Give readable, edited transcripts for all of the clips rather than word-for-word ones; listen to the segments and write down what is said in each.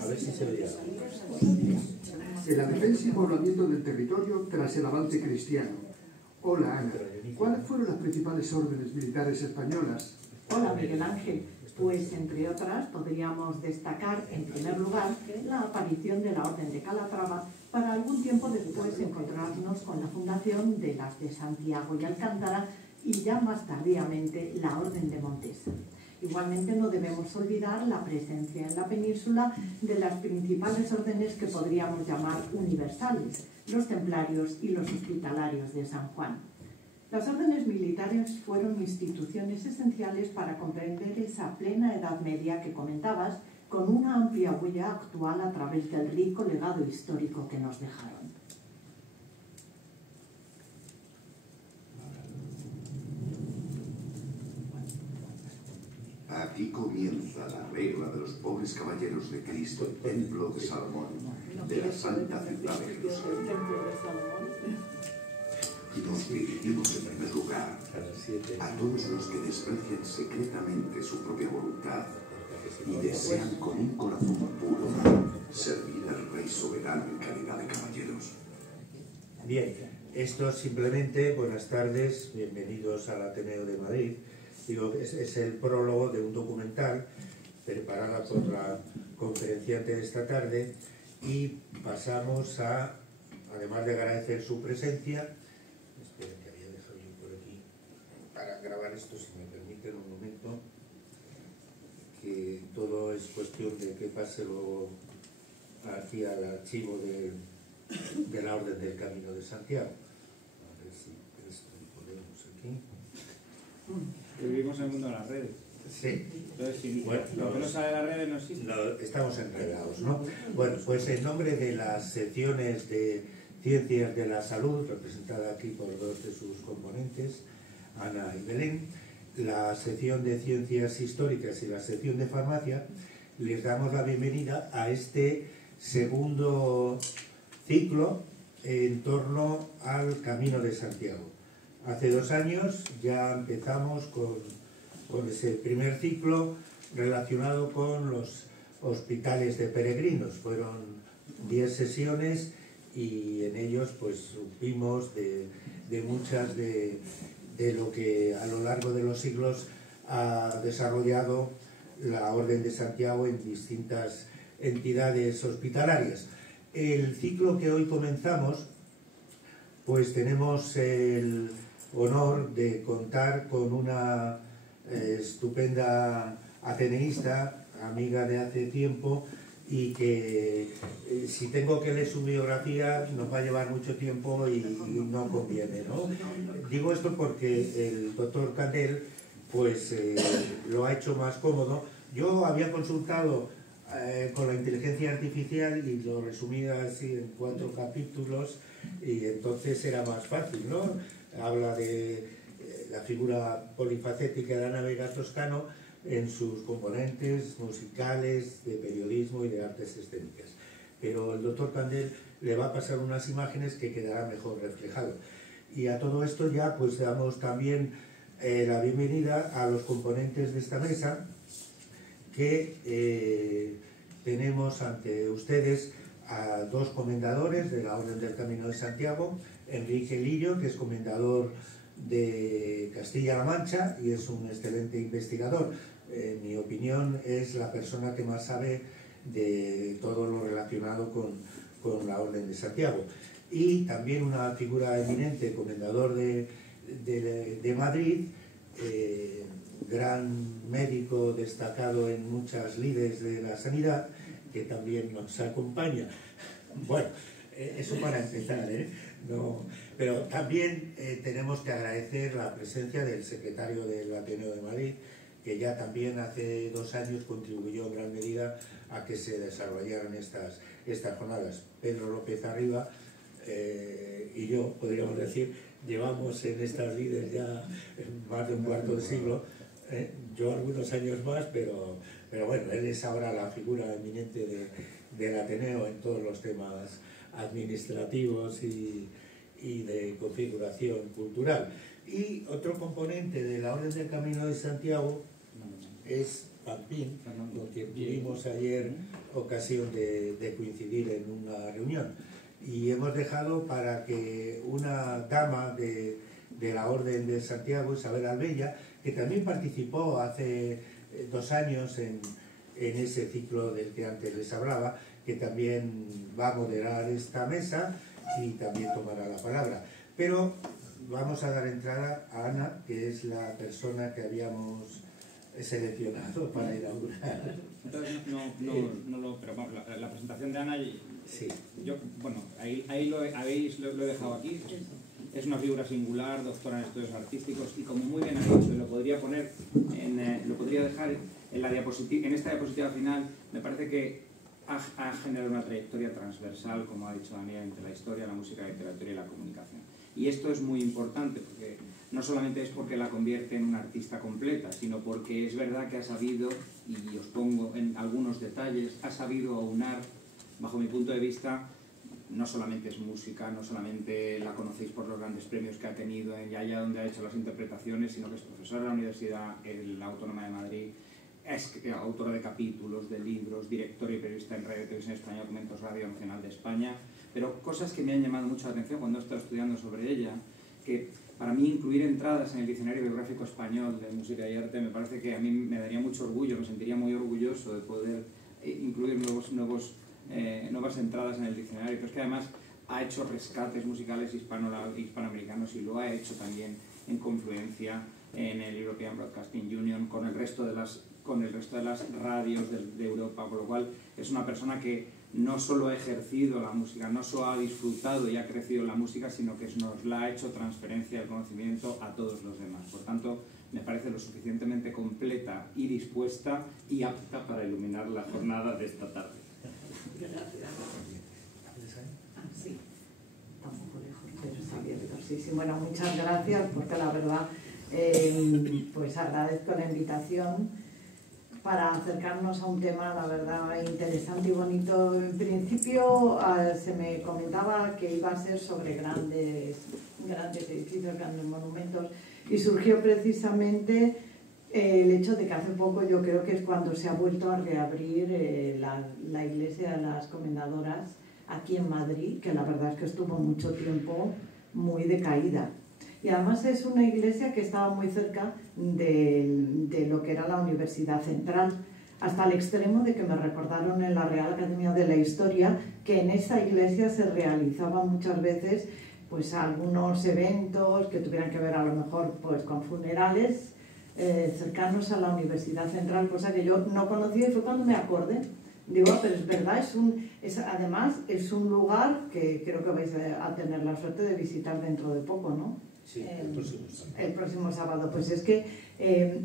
A ver si se veía. En la defensa y poblamiento del territorio tras el avance cristiano. Hola Ana, ¿cuáles fueron las principales órdenes militares españolas? Hola Miguel Ángel, pues entre otras podríamos destacar en primer lugar la aparición de la Orden de Calatrava para algún tiempo después encontrarnos con la fundación de las de Santiago y Alcántara y ya más tardíamente la Orden de Montesa. Igualmente no debemos olvidar la presencia en la península de las principales órdenes que podríamos llamar universales, los templarios y los hospitalarios de San Juan. Las órdenes militares fueron instituciones esenciales para comprender esa plena Edad Media que comentabas, con una amplia huella actual a través del rico legado histórico que nos dejaron. Aquí comienza la regla de los pobres caballeros de Cristo, el templo de Salomón, de la santa ciudad de Jerusalén. Y nos dirigimos en primer lugar a todos los que desprecian secretamente su propia voluntad y desean con un corazón puro servir al Rey soberano en calidad de caballeros. Bien, esto simplemente, buenas tardes, bienvenidos al Ateneo de Madrid. Digo, es el prólogo de un documental preparado por la conferenciante de esta tarde y pasamos a, además de agradecer su presencia, esperen que había dejado yo por aquí para grabar esto, si me permiten un momento, que todo es cuestión de que pase luego aquí al archivo de la Orden del Camino de Santiago. A ver si esto lo ponemos aquí. Vivimos en el mundo de las redes. Sí. Entonces, si bueno, lo que no sabe de las redes no existe. Estamos enredados, ¿no? Bueno, pues en nombre de las secciones de Ciencias de la Salud, representada aquí por dos de sus componentes, Ana y Belén, la sección de Ciencias Históricas y la sección de Farmacia, les damos la bienvenida a este segundo ciclo en torno al Camino de Santiago. Hace 2 años ya empezamos con ese primer ciclo relacionado con los hospitales de peregrinos. Fueron 10 sesiones y en ellos pues supimos de muchas de lo que a lo largo de los siglos ha desarrollado la Orden de Santiago en distintas entidades hospitalarias. El ciclo que hoy comenzamos, pues tenemos el honor de contar con una estupenda ateneísta, amiga de hace tiempo, y que si tengo que leer su biografía nos va a llevar mucho tiempo y no conviene, ¿no? Digo esto porque el doctor Candel pues lo ha hecho más cómodo. Yo había consultado con la inteligencia artificial y lo resumía así en 4 capítulos y entonces era más fácil, ¿no? Habla de la figura polifacética de Ana Vega Toscano en sus componentes musicales, de periodismo y de artes escénicas. Pero el doctor Candel le va a pasar unas imágenes que quedará mejor reflejado. Y a todo esto ya pues damos también la bienvenida a los componentes de esta mesa que tenemos ante ustedes a 2 comendadores de la Orden del Camino de Santiago, Enrique Lillo, que es comendador de Castilla-La Mancha y es un excelente investigador. En mi opinión es la persona que más sabe de todo lo relacionado con la Orden de Santiago. Y también una figura eminente, comendador de Madrid, gran médico destacado en muchas lides de la sanidad, que también nos acompaña. Bueno, eso para empezar, ¿eh? No, pero también tenemos que agradecer la presencia del secretario del Ateneo de Madrid, que ya también hace 2 años contribuyó en gran medida a que se desarrollaran estas jornadas. Pedro López Arriba y yo, podríamos decir, llevamos en estas lides ya más de un cuarto de siglo, yo algunos años más, pero bueno, él es ahora la figura eminente del Ateneo en todos los temas administrativos y y de configuración cultural. Y otro componente de la Orden del Camino de Santiago es Pampín, con quien tuvimos ayer ocasión de coincidir en una reunión. Y hemos dejado para que una dama de la Orden de Santiago, Isabel Albella, que también participó hace 2 años en ese ciclo del que antes les hablaba, que también va a moderar esta mesa y también tomará la palabra. Pero vamos a dar entrada a Ana, que es la persona que habíamos seleccionado para inaugurar. Entonces, pero vamos, la presentación de Ana, sí. Yo, bueno, ahí lo he dejado aquí. Es una figura singular, doctora en estudios artísticos, y como muy bien ha dicho, lo podría dejar en esta diapositiva final. Me parece que ha generado una trayectoria transversal, como ha dicho Daniel, entre la historia, la música, la literatura y la comunicación. Y esto es muy importante, porque no solamente es porque la convierte en una artista completa, sino porque es verdad que ha sabido, y os pongo en algunos detalles, ha sabido aunar, bajo mi punto de vista, no solamente es música, no solamente la conocéis por los grandes premios que ha tenido en allá donde ha hecho las interpretaciones, sino que es profesora de la Universidad la Autónoma de Madrid, es autora de capítulos, de libros, directora y periodista en Radio y Televisión Española, Documentos Radio Nacional de España, pero cosas que me han llamado mucho la atención cuando he estado estudiando sobre ella, que para mí incluir entradas en el Diccionario Biográfico Español de Música y Arte me parece que a mí me daría mucho orgullo, me sentiría muy orgulloso de poder incluir nuevas entradas en el diccionario, pero es que además ha hecho rescates musicales hispanoamericanos y lo ha hecho también en confluencia en el European Broadcasting Union con el resto de las radios de Europa, por lo cual es una persona que no solo ha ejercido la música, no solo ha disfrutado y ha crecido la música, sino que nos la ha hecho transferencia del conocimiento a todos los demás. Por tanto, me parece lo suficientemente completa y dispuesta y apta para iluminar la jornada de esta tarde. Sí, tampoco lejos, pero está abierto. Sí, bueno, muchas gracias, porque la verdad, pues agradezco la invitación para acercarnos a un tema, la verdad, interesante y bonito. En principio se me comentaba que iba a ser sobre grandes edificios, grandes monumentos, y surgió precisamente el hecho de que hace poco, yo creo que es cuando se ha vuelto a reabrir la iglesia de las Comendadoras aquí en Madrid, que la verdad es que estuvo mucho tiempo muy decaída. Y además es una iglesia que estaba muy cerca de lo que era la Universidad Central, hasta el extremo de que me recordaron en la Real Academia de la Historia que en esa iglesia se realizaban muchas veces pues algunos eventos que tuvieran que ver a lo mejor pues con funerales cercanos a la Universidad Central, cosa que yo no conocía, y fue cuando me acordé. Digo, pero es verdad, además es un lugar que creo que vais a tener la suerte de visitar dentro de poco, ¿no? Sí, el próximo sábado. Pues es que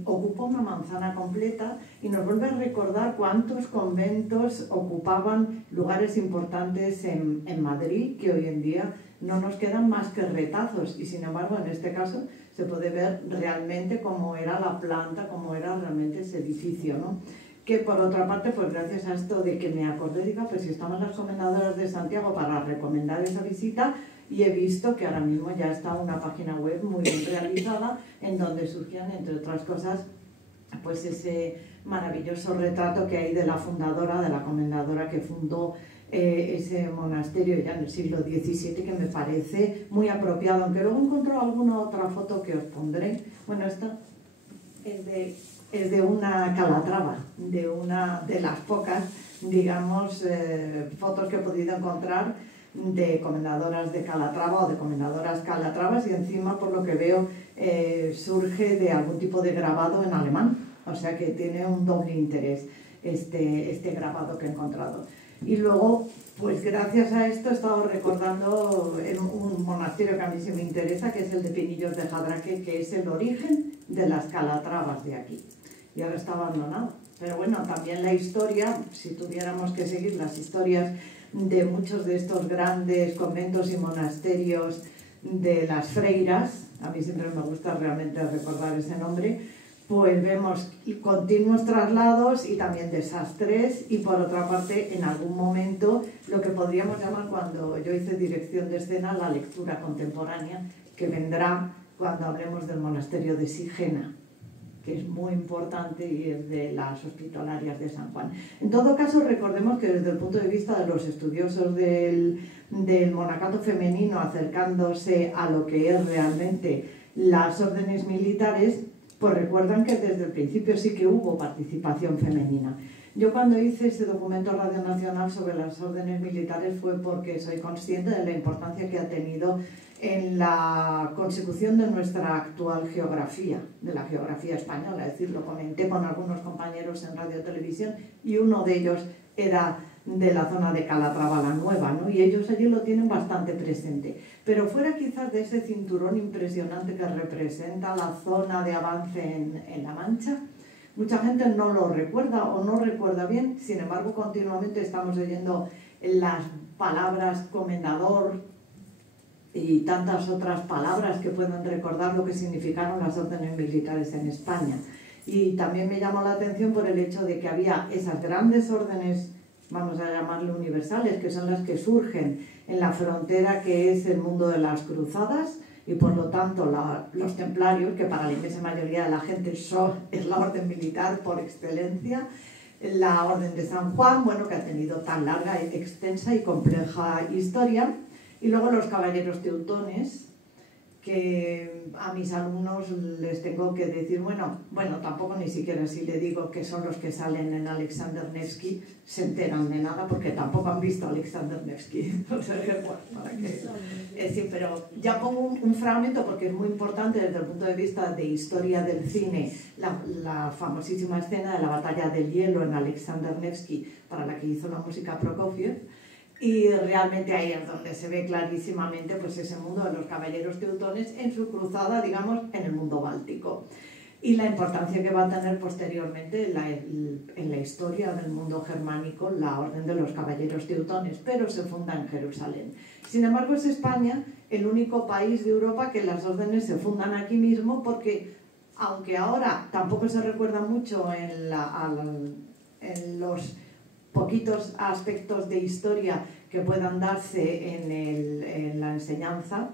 ocupa una manzana completa y nos vuelve a recordar cuántos conventos ocupaban lugares importantes en Madrid, que hoy en día no nos quedan más que retazos, y sin embargo en este caso se puede ver realmente cómo era la planta, cómo era realmente ese edificio, ¿no? Que por otra parte, pues gracias a esto de que me acordé, digo, pues si estamos las Comendadoras de Santiago para recomendar esa visita, y he visto que ahora mismo ya está una página web muy bien realizada en donde surgían, entre otras cosas, pues ese maravilloso retrato que hay de la fundadora, de la comendadora que fundó ese monasterio ya en el siglo XVII, que me parece muy apropiado, aunque luego encontró alguna otra foto que os pondré. Bueno, esta es de una Calatrava, de una de las pocas, digamos, fotos que he podido encontrar de comendadoras de Calatrava o de comendadoras calatravas, y encima, por lo que veo, surge de algún tipo de grabado en alemán, o sea que tiene un doble interés este grabado que he encontrado. Y luego, pues gracias a esto he estado recordando un monasterio que a mí sí me interesa, que es el de Pinillos de Jadraque, que es el origen de las Calatravas de aquí, y ahora está abandonado. Pero bueno, también la historia, si tuviéramos que seguir las historias de muchos de estos grandes conventos y monasterios de las freiras, a mí siempre me gusta realmente recordar ese nombre, pues vemos continuos traslados y también desastres, y por otra parte, en algún momento, lo que podríamos llamar, cuando yo hice dirección de escena, la lectura contemporánea, que vendrá cuando hablemos del monasterio de Sigena, que es muy importante y es de las hospitalarias de San Juan. En todo caso, recordemos que desde el punto de vista de los estudiosos del monacato femenino, acercándose a lo que es realmente las órdenes militares, pues recuerdan que desde el principio sí que hubo participación femenina. Yo cuando hice ese documento Radio Nacional sobre las órdenes militares fue porque soy consciente de la importancia que ha tenido en la consecución de nuestra actual geografía, de la geografía española. Es decir, lo comenté con algunos compañeros en Radio Televisión y uno de ellos era de la zona de Calatrava la Nueva, ¿no? Y ellos allí lo tienen bastante presente. Pero fuera quizás de ese cinturón impresionante que representa la zona de avance en La Mancha, mucha gente no lo recuerda o no recuerda bien. Sin embargo, continuamente estamos oyendo las palabras comendador y tantas otras palabras que pueden recordar lo que significaron las órdenes militares en España. Y también me llamó la atención por el hecho de que había esas grandes órdenes, vamos a llamarle universales, que son las que surgen en la frontera que es el mundo de las cruzadas, y por lo tanto los templarios, que para la inmensa mayoría de la gente es la orden militar por excelencia, la orden de San Juan, bueno, que ha tenido tan larga, extensa y compleja historia, y luego los caballeros teutones, que a mis alumnos les tengo que decir, bueno, tampoco ni siquiera si le digo que son los que salen en Alexander Nevsky, se enteran de nada porque tampoco han visto Alexander Nevsky. O sea, bueno, para que, sí, pero ya pongo un fragmento porque es muy importante desde el punto de vista de historia del cine, la famosísima escena de la batalla del hielo en Alexander Nevsky, para la que hizo la música Prokofiev. Y realmente ahí es donde se ve clarísimamente pues, ese mundo de los caballeros teutones en su cruzada, digamos, en el mundo báltico. Y la importancia que va a tener posteriormente en la historia del mundo germánico la orden de los caballeros teutones, pero se funda en Jerusalén. Sin embargo, es España el único país de Europa que las órdenes se fundan aquí mismo, porque aunque ahora tampoco se recuerda mucho en los poquitos aspectos de historia que puedan darse en la enseñanza,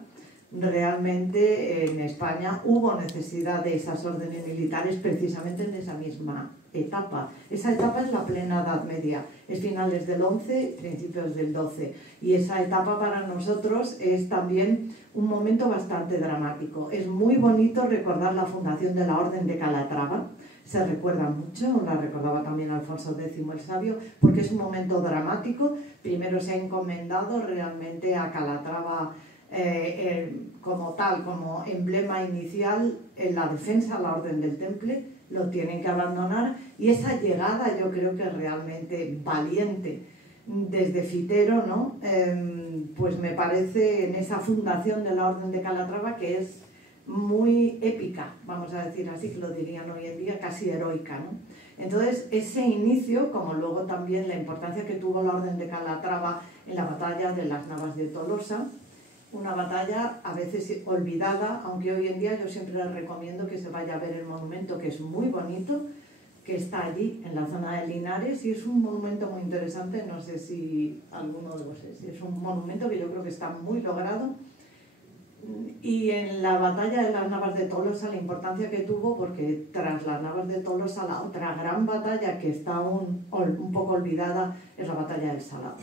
realmente en España hubo necesidad de esas órdenes militares precisamente en esa misma etapa. Esa etapa es la plena Edad Media, es finales del 11, principios del 12, y esa etapa para nosotros es también un momento bastante dramático. Es muy bonito recordar la fundación de la Orden de Calatrava. Se recuerda mucho, la recordaba también Alfonso X el Sabio, porque es un momento dramático. Primero se ha encomendado realmente a Calatrava como tal, como emblema inicial en la defensa a la Orden del Temple, lo tienen que abandonar, y esa llegada yo creo que es realmente valiente desde Fitero, ¿no? Pues me parece en esa fundación de la Orden de Calatrava que es muy épica, vamos a decir así, que lo dirían hoy en día, casi heroica, ¿no? Entonces, ese inicio, como luego también la importancia que tuvo la Orden de Calatrava en la batalla de las Navas de Tolosa, una batalla a veces olvidada, aunque hoy en día yo siempre les recomiendo que se vaya a ver el monumento, que es muy bonito, que está allí, en la zona de Linares, y es un monumento muy interesante, no sé si alguno de vosotros, es un monumento que yo creo que está muy logrado. Y en la batalla de las Navas de Tolosa, la importancia que tuvo, porque tras las Navas de Tolosa, la otra gran batalla que está un poco olvidada es la batalla del Salado.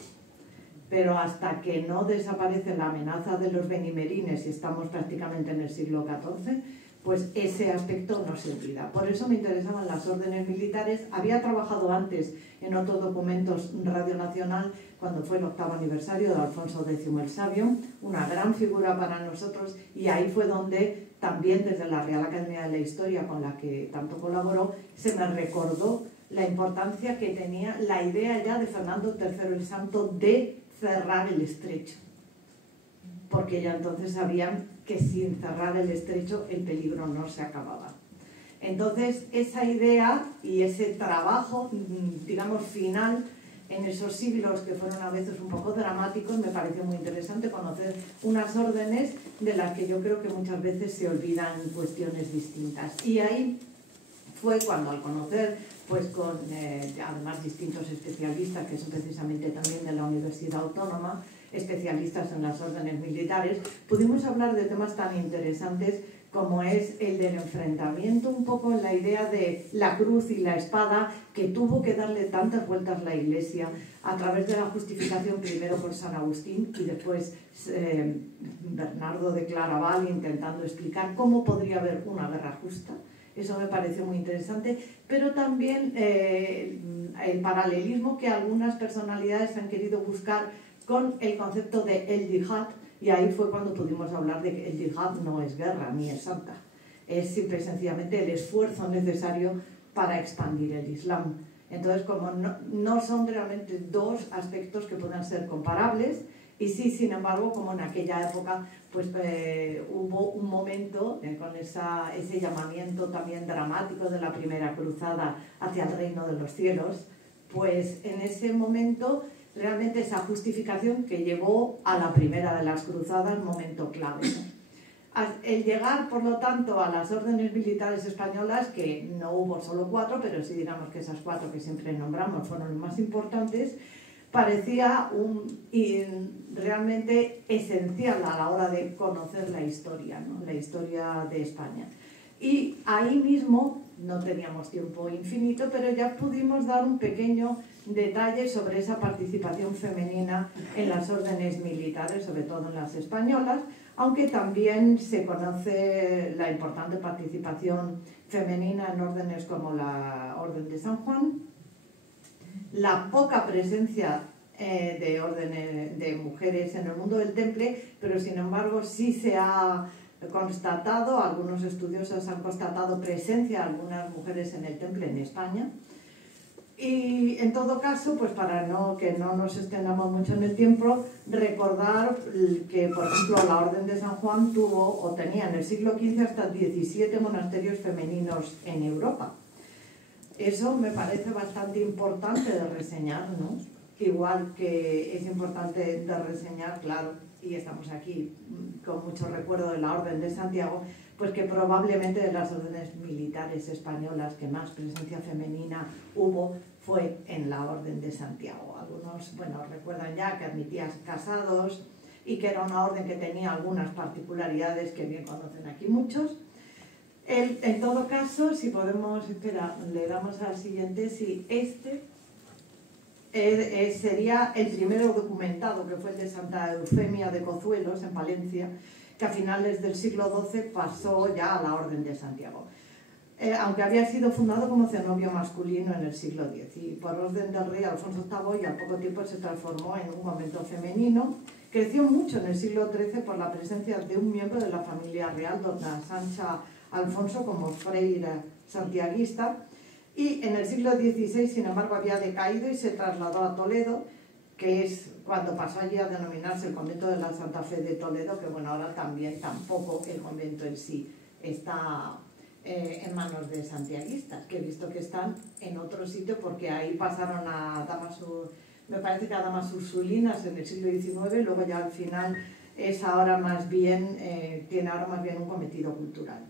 Pero hasta que no desaparece la amenaza de los benimerines, y estamos prácticamente en el siglo XIV, pues ese aspecto no se olvida. Por eso me interesaban las órdenes militares. Había trabajado antes en otros documentos Radio Nacional, cuando fue el 8º aniversario de Alfonso X el Sabio, una gran figura para nosotros, y ahí fue donde también desde la Real Academia de la Historia, con la que tanto colaboró, se me recordó la importancia que tenía la idea ya de Fernando III el Santo de cerrar el estrecho, porque ya entonces sabían que sin cerrar el estrecho el peligro no se acababa. Entonces esa idea y ese trabajo, digamos, final en esos siglos que fueron a veces un poco dramáticos, me pareció muy interesante conocer unas órdenes de las que yo creo que muchas veces se olvidan cuestiones distintas. Y ahí fue cuando, al conocer pues con además distintos especialistas, que son precisamente también de la Universidad Autónoma, especialistas en las órdenes militares, pudimos hablar de temas tan interesantes como es el del enfrentamiento, un poco en la idea de la cruz y la espada, que tuvo que darle tantas vueltas la Iglesia a través de la justificación, primero por San Agustín y después Bernardo de Claraval, intentando explicar cómo podría haber una guerra justa. Eso me pareció muy interesante, pero también el paralelismo que algunas personalidades han querido buscar con el concepto de el yihad, y ahí fue cuando pudimos hablar de que el yihad no es guerra ni es santa, es simple y sencillamente el esfuerzo necesario para expandir el Islam. Entonces, como no son realmente dos aspectos que puedan ser comparables, y sí, sin embargo, como en aquella época pues hubo un momento con ese llamamiento también dramático de la primera cruzada hacia el reino de los cielos, pues en ese momento realmente esa justificación que llevó a la primera de las cruzadas, momento clave. El llegar, por lo tanto, a las órdenes militares españolas, que no hubo solo 4, pero sí digamos que esas 4 que siempre nombramos fueron las más importantes, parecía realmente esencial a la hora de conocer la historia, ¿no? La historia de España. Y ahí mismo, no teníamos tiempo infinito, pero ya pudimos dar un pequeño detalle sobre esa participación femenina en las órdenes militares, sobre todo en las españolas, aunque también se conoce la importante participación femenina en órdenes como la Orden de San Juan, la poca presencia de órdenes de mujeres en el mundo del temple, pero sin embargo sí se ha constatado, algunos estudiosos han constatado presencia de algunas mujeres en el temple en España. Y en todo caso, pues para que no nos extendamos mucho en el tiempo, recordar que, por ejemplo, la Orden de San Juan tuvo o tenía en el siglo XV hasta 17 monasterios femeninos en Europa. Eso me parece bastante importante de reseñar, ¿no? Igual que es importante de reseñar, claro, y estamos aquí con mucho recuerdo de la Orden de Santiago, pues que probablemente de las órdenes militares españolas que más presencia femenina hubo fue en la Orden de Santiago. Algunos, bueno, recuerdan ya que admitía casados y que era una orden que tenía algunas particularidades que bien conocen aquí muchos. En todo caso, si podemos, espera, le damos al siguiente, si este sería el primero documentado, que fue el de Santa Eufemia de Cozuelos, en Valencia, que a finales del siglo XII pasó ya a la Orden de Santiago, aunque había sido fundado como cenobio masculino en el siglo X, y por orden del rey Alfonso VIII, y al poco tiempo se transformó en un convento femenino. Creció mucho en el siglo XIII por la presencia de un miembro de la familia real, doña Sancha Alfonso, como freire santiaguista, y en el siglo XVI, sin embargo, había decaído y se trasladó a Toledo, que es cuando pasó allí a denominarse el convento de la Santa Fe de Toledo, que bueno, ahora también tampoco el convento en sí está en manos de santiaguistas, que he visto que están en otro sitio porque ahí pasaron a damas, me parece que a damas ursulinas en el siglo XIX, luego ya al final es ahora más bien, tiene ahora más bien un cometido cultural.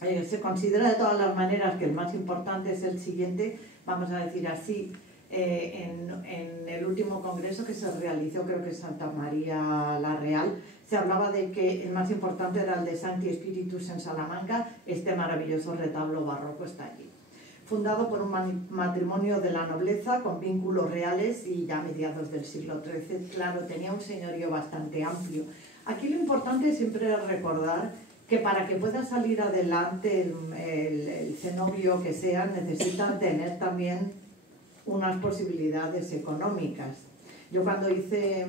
Se considera de todas las maneras que el más importante es el siguiente, vamos a decir así, en el último congreso que se realizó, creo que en Santa María la Real, se hablaba de que el más importante era el de Sancti Spiritus en Salamanca. Este maravilloso retablo barroco está allí. Fundado por un matrimonio de la nobleza con vínculos reales y ya a mediados del siglo XIII, claro, tenía un señorío bastante amplio. Aquí lo importante siempre es recordar que para que pueda salir adelante el cenobio que sea, necesitan tener también unas posibilidades económicas. Yo cuando hice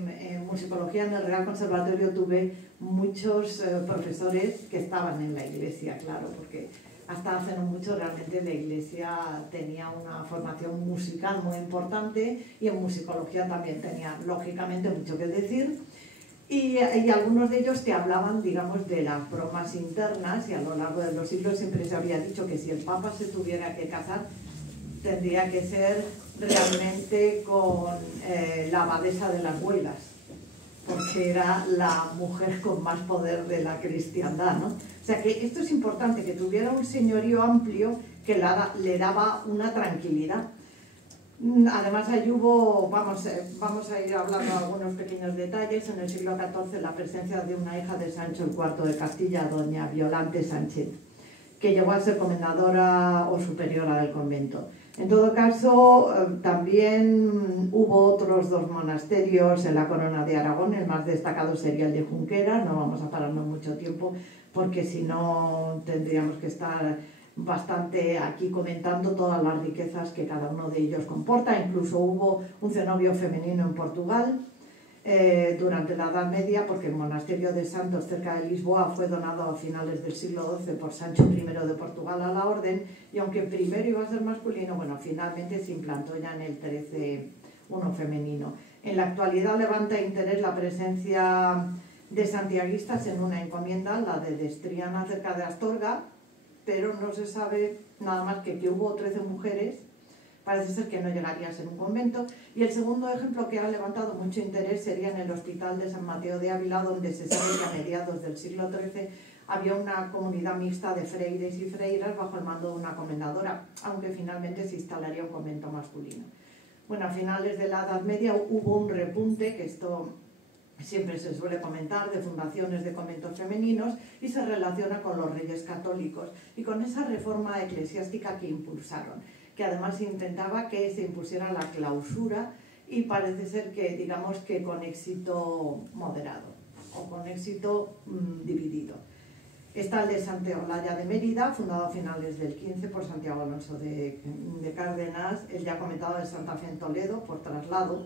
musicología en el Real Conservatorio tuve muchos profesores que estaban en la iglesia, claro, porque hasta hace no mucho realmente la iglesia tenía una formación musical muy importante y en musicología también tenía lógicamente mucho que decir. Y algunos de ellos te hablaban, digamos, de las bromas internas, y a lo largo de los siglos siempre se había dicho que si el Papa se tuviera que casar, tendría que ser realmente con la abadesa de las Huelgas, porque era la mujer con más poder de la cristiandad, ¿no? O sea que esto es importante, que tuviera un señorío amplio que le daba una tranquilidad. Además, ahí hubo, vamos a ir hablando de algunos pequeños detalles. En el siglo XIV, la presencia de una hija de Sancho IV de Castilla, doña Violante Sánchez, que llegó a ser comendadora o superiora del convento. En todo caso, también hubo otros 2 monasterios en la Corona de Aragón. El más destacado sería el de Junqueras. No vamos a pararnos mucho tiempo, porque si no tendríamos que estar bastante aquí comentando todas las riquezas que cada uno de ellos comporta. Incluso hubo un cenobio femenino en Portugal durante la Edad Media, porque el monasterio de Santos, cerca de Lisboa, fue donado a finales del siglo XII por Sancho I de Portugal a la orden, y aunque primero iba a ser masculino, bueno, finalmente se implantó ya en el XIII uno femenino. En la actualidad levanta interés la presencia de santiaguistas en una encomienda, la de Destriana, cerca de Astorga, pero no se sabe nada más que hubo 13 mujeres. Parece ser que no llegaría a ser un convento. Y el segundo ejemplo que ha levantado mucho interés sería en el Hospital de San Mateo de Ávila, donde se sabe que a mediados del siglo XIII había una comunidad mixta de freires y freiras bajo el mando de una comendadora, aunque finalmente se instalaría un convento masculino. Bueno, a finales de la Edad Media hubo un repunte, que esto siempre se suele comentar, de fundaciones de conventos femeninos, y se relaciona con los reyes católicos y con esa reforma eclesiástica que impulsaron, que además intentaba que se impusiera la clausura, y parece ser que, digamos, que con éxito moderado o con éxito dividido. Está el de Santa Olalla de Mérida, fundado a finales del XV por Santiago Alonso de Cárdenas, el ya comentado de Santa Fe en Toledo, por traslado,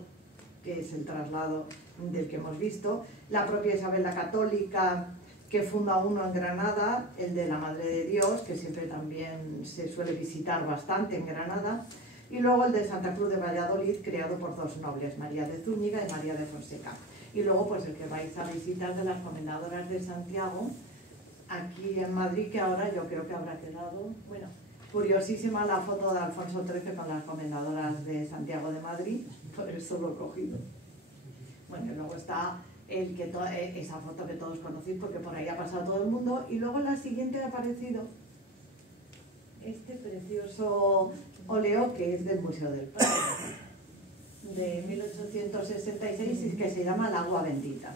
que es el traslado del que hemos visto, la propia Isabel la Católica, que funda uno en Granada, el de la Madre de Dios, que siempre también se suele visitar bastante en Granada, y luego el de Santa Cruz de Valladolid, creado por 2 nobles, María de Zúñiga y María de Fonseca. Y luego, pues el que vais a visitar de las Comendadoras de Santiago, aquí en Madrid, que ahora yo creo que habrá quedado, bueno, curiosísima la foto de Alfonso XIII con las Comendadoras de Santiago de Madrid, por eso lo he cogido. Bueno, y luego está esa foto que todos conocéis, porque por ahí ha pasado todo el mundo, y luego en la siguiente ha aparecido este precioso óleo, que es del Museo del Prado, de 1866, y que se llama El agua bendita.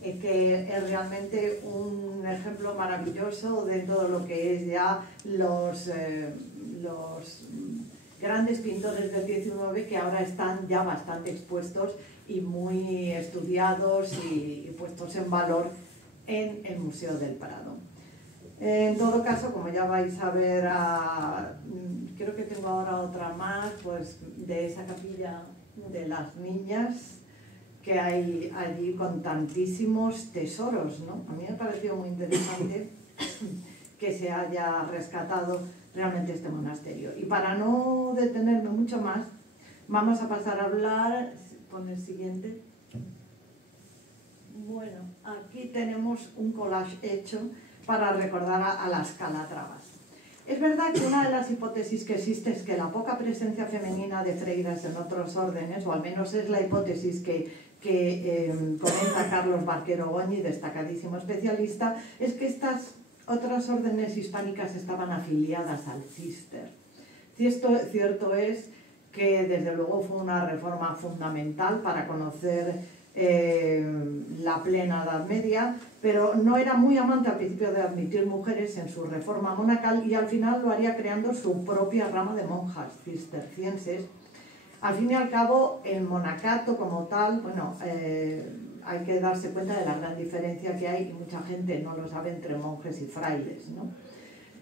Que es realmente un ejemplo maravilloso de todo lo que es ya los grandes pintores del XIX, que ahora están ya bastante expuestos y muy estudiados y puestos en valor en el Museo del Prado. En todo caso, como ya vais a ver, creo que tengo ahora otra más, pues de esa capilla de las niñas, que hay allí con tantísimos tesoros, ¿no? A mí me ha parecido muy interesante que se haya rescatado realmente este monasterio. Y para no detenerme mucho más, vamos a pasar a hablar, pon el siguiente. Bueno, aquí tenemos un collage hecho para recordar a las Calatravas. Es verdad que una de las hipótesis que existe es que la poca presencia femenina de freiras en otros órdenes, o al menos es la hipótesis que comenta Carlos Barquero Goñi, destacadísimo especialista, es que estas otras órdenes hispánicas estaban afiliadas al Cister. Cierto es que desde luego fue una reforma fundamental para conocer la plena Edad Media, pero no era muy amante al principio de admitir mujeres en su reforma monacal, y al final lo haría creando su propia rama de monjas cistercienses. Al fin y al cabo, el monacato como tal, bueno, hay que darse cuenta de la gran diferencia que hay, y mucha gente no lo sabe, entre monjes y frailes, ¿no?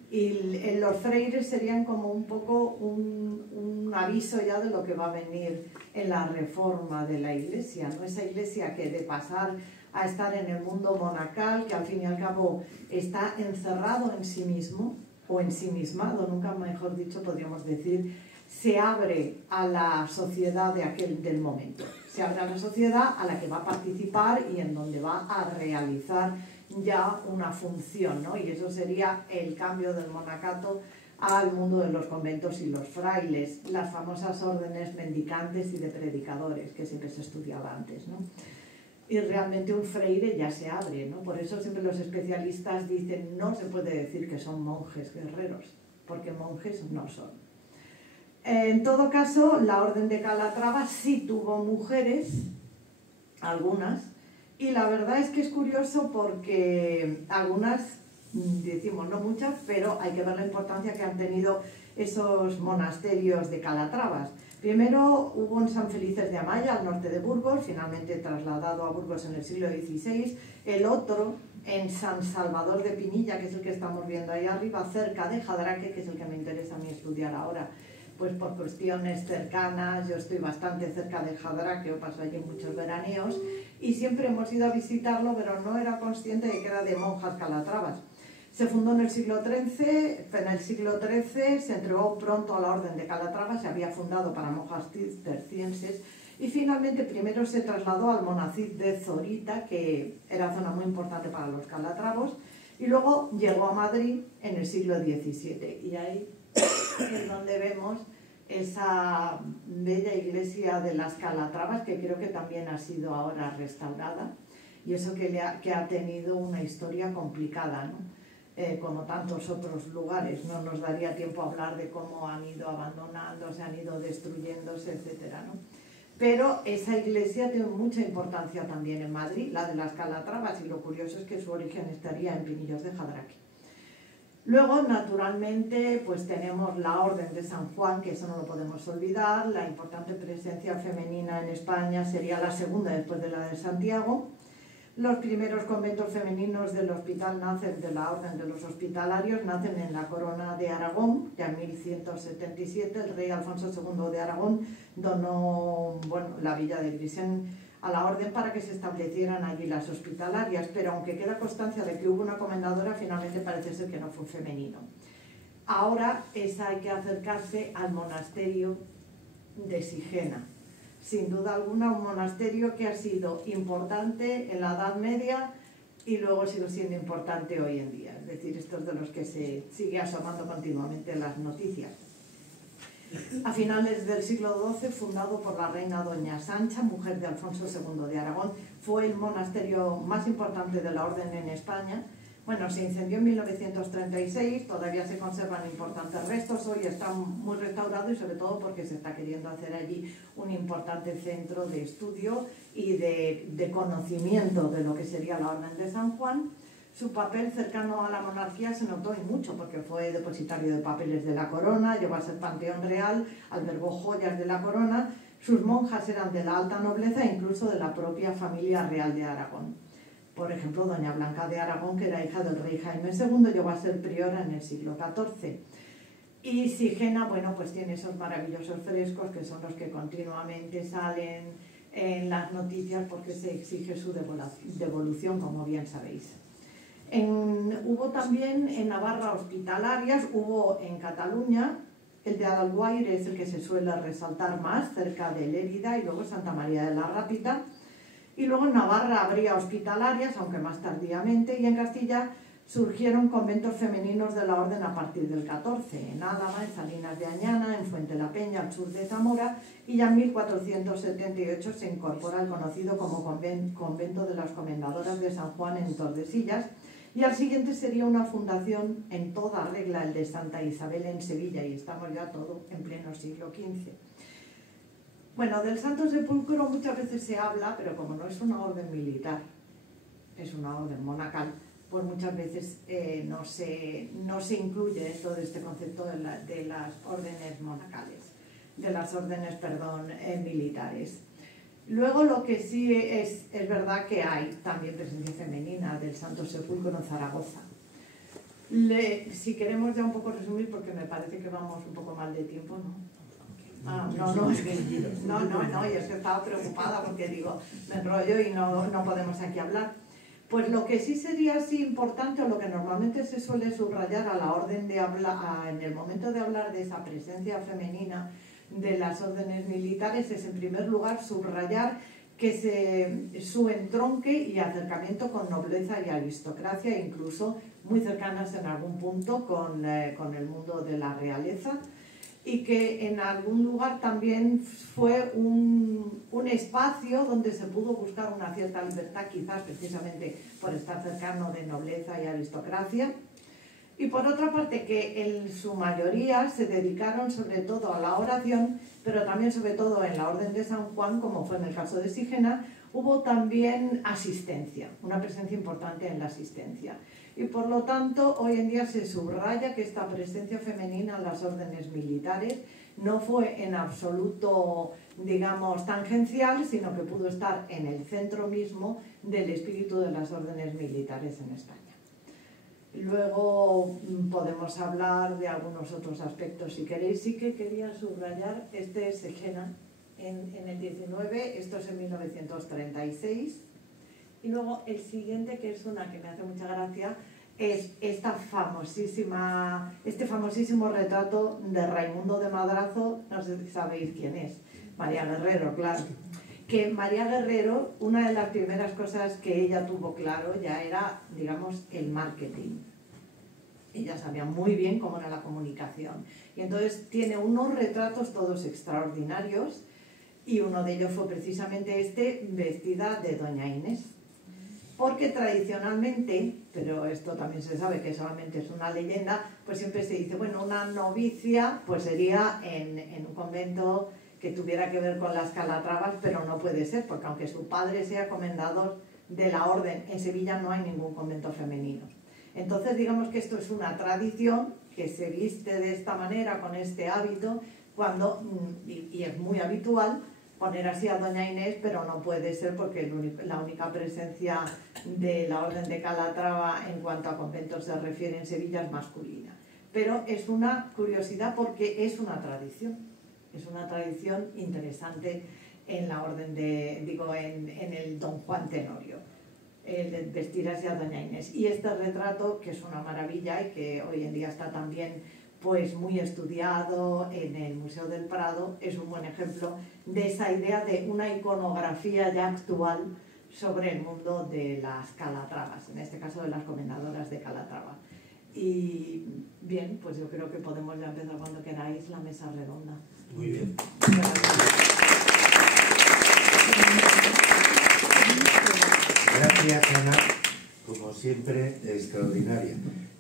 Y los freires serían como un poco un aviso ya de lo que va a venir en la reforma de la Iglesia, ¿no? Esa Iglesia que, de pasar a estar en el mundo monacal, que al fin y al cabo está encerrado en sí mismo, o ensimismado, nunca mejor dicho podríamos decir, se abre a la sociedad del momento. Se abre a la sociedad a la que va a participar y en donde va a realizar ya una función, ¿no? Y eso sería el cambio del monacato al mundo de los conventos y los frailes, las famosas órdenes mendicantes y de predicadores que siempre se estudiaba antes, ¿no? Y realmente un freire ya se abre, ¿no? Por eso siempre los especialistas dicen no se puede decir que son monjes guerreros, porque monjes no son. En todo caso, la Orden de Calatrava sí tuvo mujeres, algunas, y la verdad es que es curioso porque algunas, decimos no muchas, pero hay que ver la importancia que han tenido esos monasterios de Calatravas. Primero hubo en San Felices de Amaya, al norte de Burgos, finalmente trasladado a Burgos en el siglo XVI. El otro en San Salvador de Pinilla, que es el que estamos viendo ahí arriba, cerca de Jadraque, que es el que me interesa a mí estudiar ahora, pues por cuestiones cercanas. Yo estoy bastante cerca de Jadraque, yo paso allí muchos veraneos, y siempre hemos ido a visitarlo, pero no era consciente de que era de monjas calatravas. Se fundó en el siglo XIII, se entregó pronto a la Orden de Calatrava, se había fundado para monjas cistercienses, y finalmente primero se trasladó al monacid de Zorita, que era zona muy importante para los calatravos, y luego llegó a Madrid en el siglo XVII, y ahí es donde vemos esa bella iglesia de las Calatravas, que creo que también ha sido ahora restaurada, y eso que ha tenido una historia complicada, ¿no? Como tantos otros lugares. No nos daría tiempo a hablar de cómo han ido abandonándose, han ido destruyéndose, etcétera, ¿no? Pero esa iglesia tiene mucha importancia también en Madrid, la de las Calatravas, y lo curioso es que su origen estaría en Pinillos de Jadraque. Luego, naturalmente, pues tenemos la Orden de San Juan, que eso no lo podemos olvidar. La importante presencia femenina en España sería la segunda después de la de Santiago. Los primeros conventos femeninos del hospital nacen de la Orden de los Hospitalarios, nacen en la Corona de Aragón, ya en 1177. El rey Alfonso II de Aragón donó la villa de Grisén a la Orden para que se establecieran allí las hospitalarias, pero aunque queda constancia de que hubo una comendadora, finalmente parece ser que no fue femenino. Ahora hay que acercarse al monasterio de Sigena. Sin duda alguna, un monasterio que ha sido importante en la Edad Media y luego sigue siendo importante hoy en día. Es decir, estos de los que se sigue asomando continuamente en las noticias. A finales del siglo XII, fundado por la reina Doña Sancha, mujer de Alfonso II de Aragón, fue el monasterio más importante de la Orden en España. Bueno, se incendió en 1936, todavía se conservan importantes restos, hoy está muy restaurado y sobre todo porque se está queriendo hacer allí un importante centro de estudio y de conocimiento de lo que sería la Orden de San Juan. Su papel cercano a la monarquía se notó y mucho, porque fue depositario de papeles de la corona, llegó a ser panteón real, albergó joyas de la corona. Sus monjas eran de la alta nobleza e incluso de la propia familia real de Aragón. Por ejemplo, doña Blanca de Aragón, que era hija del rey Jaime II, llegó a ser priora en el siglo XIV. Y Sigena, bueno, pues tiene esos maravillosos frescos que son los que continuamente salen en las noticias porque se exige su devolución, como bien sabéis. Hubo también en Navarra hospitalarias, hubo en Cataluña. El de Alguaire es el que se suele resaltar más, cerca de Lérida, y luego Santa María de la Rápita. Y luego en Navarra habría hospitalarias, aunque más tardíamente, y en Castilla surgieron conventos femeninos de la Orden a partir del XIV, en Álava, en Salinas de Añana, en Fuente la Peña, al sur de Zamora, y ya en 1478 se incorpora el conocido como convento de las Comendadoras de San Juan en Tordesillas, y al siguiente sería una fundación en toda regla, el de Santa Isabel en Sevilla, y estamos ya todo en pleno siglo XV. Bueno, del Santo Sepulcro muchas veces se habla, pero como no es una orden militar, es una orden monacal, pues muchas veces no se incluye todo este concepto de las órdenes monacales, de las órdenes, militares. Luego lo que sí es verdad que hay también presencia femenina del Santo Sepulcro en Zaragoza. Si queremos ya un poco resumir, porque me parece que vamos un poco mal de tiempo, ¿no? No, es que yo estaba preocupada porque digo, me enrollo y no podemos aquí hablar. Pues lo que sí sería así importante, o lo que normalmente se suele subrayar a la orden de en el momento de hablar de esa presencia femenina de las órdenes militares, es en primer lugar subrayar que su entronque y acercamiento con nobleza y aristocracia, incluso muy cercanas en algún punto con el mundo de la realeza, y que en algún lugar también fue un espacio donde se pudo buscar una cierta libertad, quizás precisamente por estar cercano de nobleza y aristocracia. Y por otra parte, que en su mayoría se dedicaron sobre todo a la oración, pero también sobre todo en la Orden de San Juan, como fue en el caso de Sigena, hubo también asistencia, una presencia importante en la asistencia. Y por lo tanto, hoy en día se subraya que esta presencia femenina en las órdenes militares no fue en absoluto, digamos, tangencial, sino que pudo estar en el centro mismo del espíritu de las órdenes militares en España. Luego podemos hablar de algunos otros aspectos si queréis. Sí que quería subrayar, este es Sigena en el 19, esto es en 1936. Y luego el siguiente, que es una que me hace mucha gracia, es este famosísimo retrato de Raimundo de Madrazo, no sé si sabéis quién es, María Guerrero, claro. Que María Guerrero, una de las primeras cosas que ella tuvo claro ya era, digamos, el marketing. Ella sabía muy bien cómo era la comunicación. Y entonces tiene unos retratos todos extraordinarios, y uno de ellos fue precisamente este, vestida de Doña Inés. Porque tradicionalmente, pero esto también se sabe que solamente es una leyenda, pues siempre se dice, bueno, una novicia pues sería en un convento que tuviera que ver con las Calatravas, pero no puede ser, porque aunque su padre sea comendador de la orden, en Sevilla no hay ningún convento femenino. Entonces digamos que esto es una tradición que se viste de esta manera, con este hábito, cuando, y es muy habitual, poner así a Doña Inés, pero no puede ser porque la única presencia de la Orden de Calatrava en cuanto a conventos se refiere en Sevilla es masculina. Pero es una curiosidad porque es una tradición interesante en la Orden de, digo, en el Don Juan Tenorio, el de vestir así a Doña Inés. Y este retrato, que es una maravilla y que hoy en día está también pues muy estudiado en el Museo del Prado, es un buen ejemplo de esa idea de una iconografía ya actual sobre el mundo de las Calatravas, en este caso de las comendadoras de Calatrava. Y bien, pues yo creo que podemos ya empezar cuando queráis la mesa redonda. Muy bien. Gracias, Ana, como siempre, extraordinaria.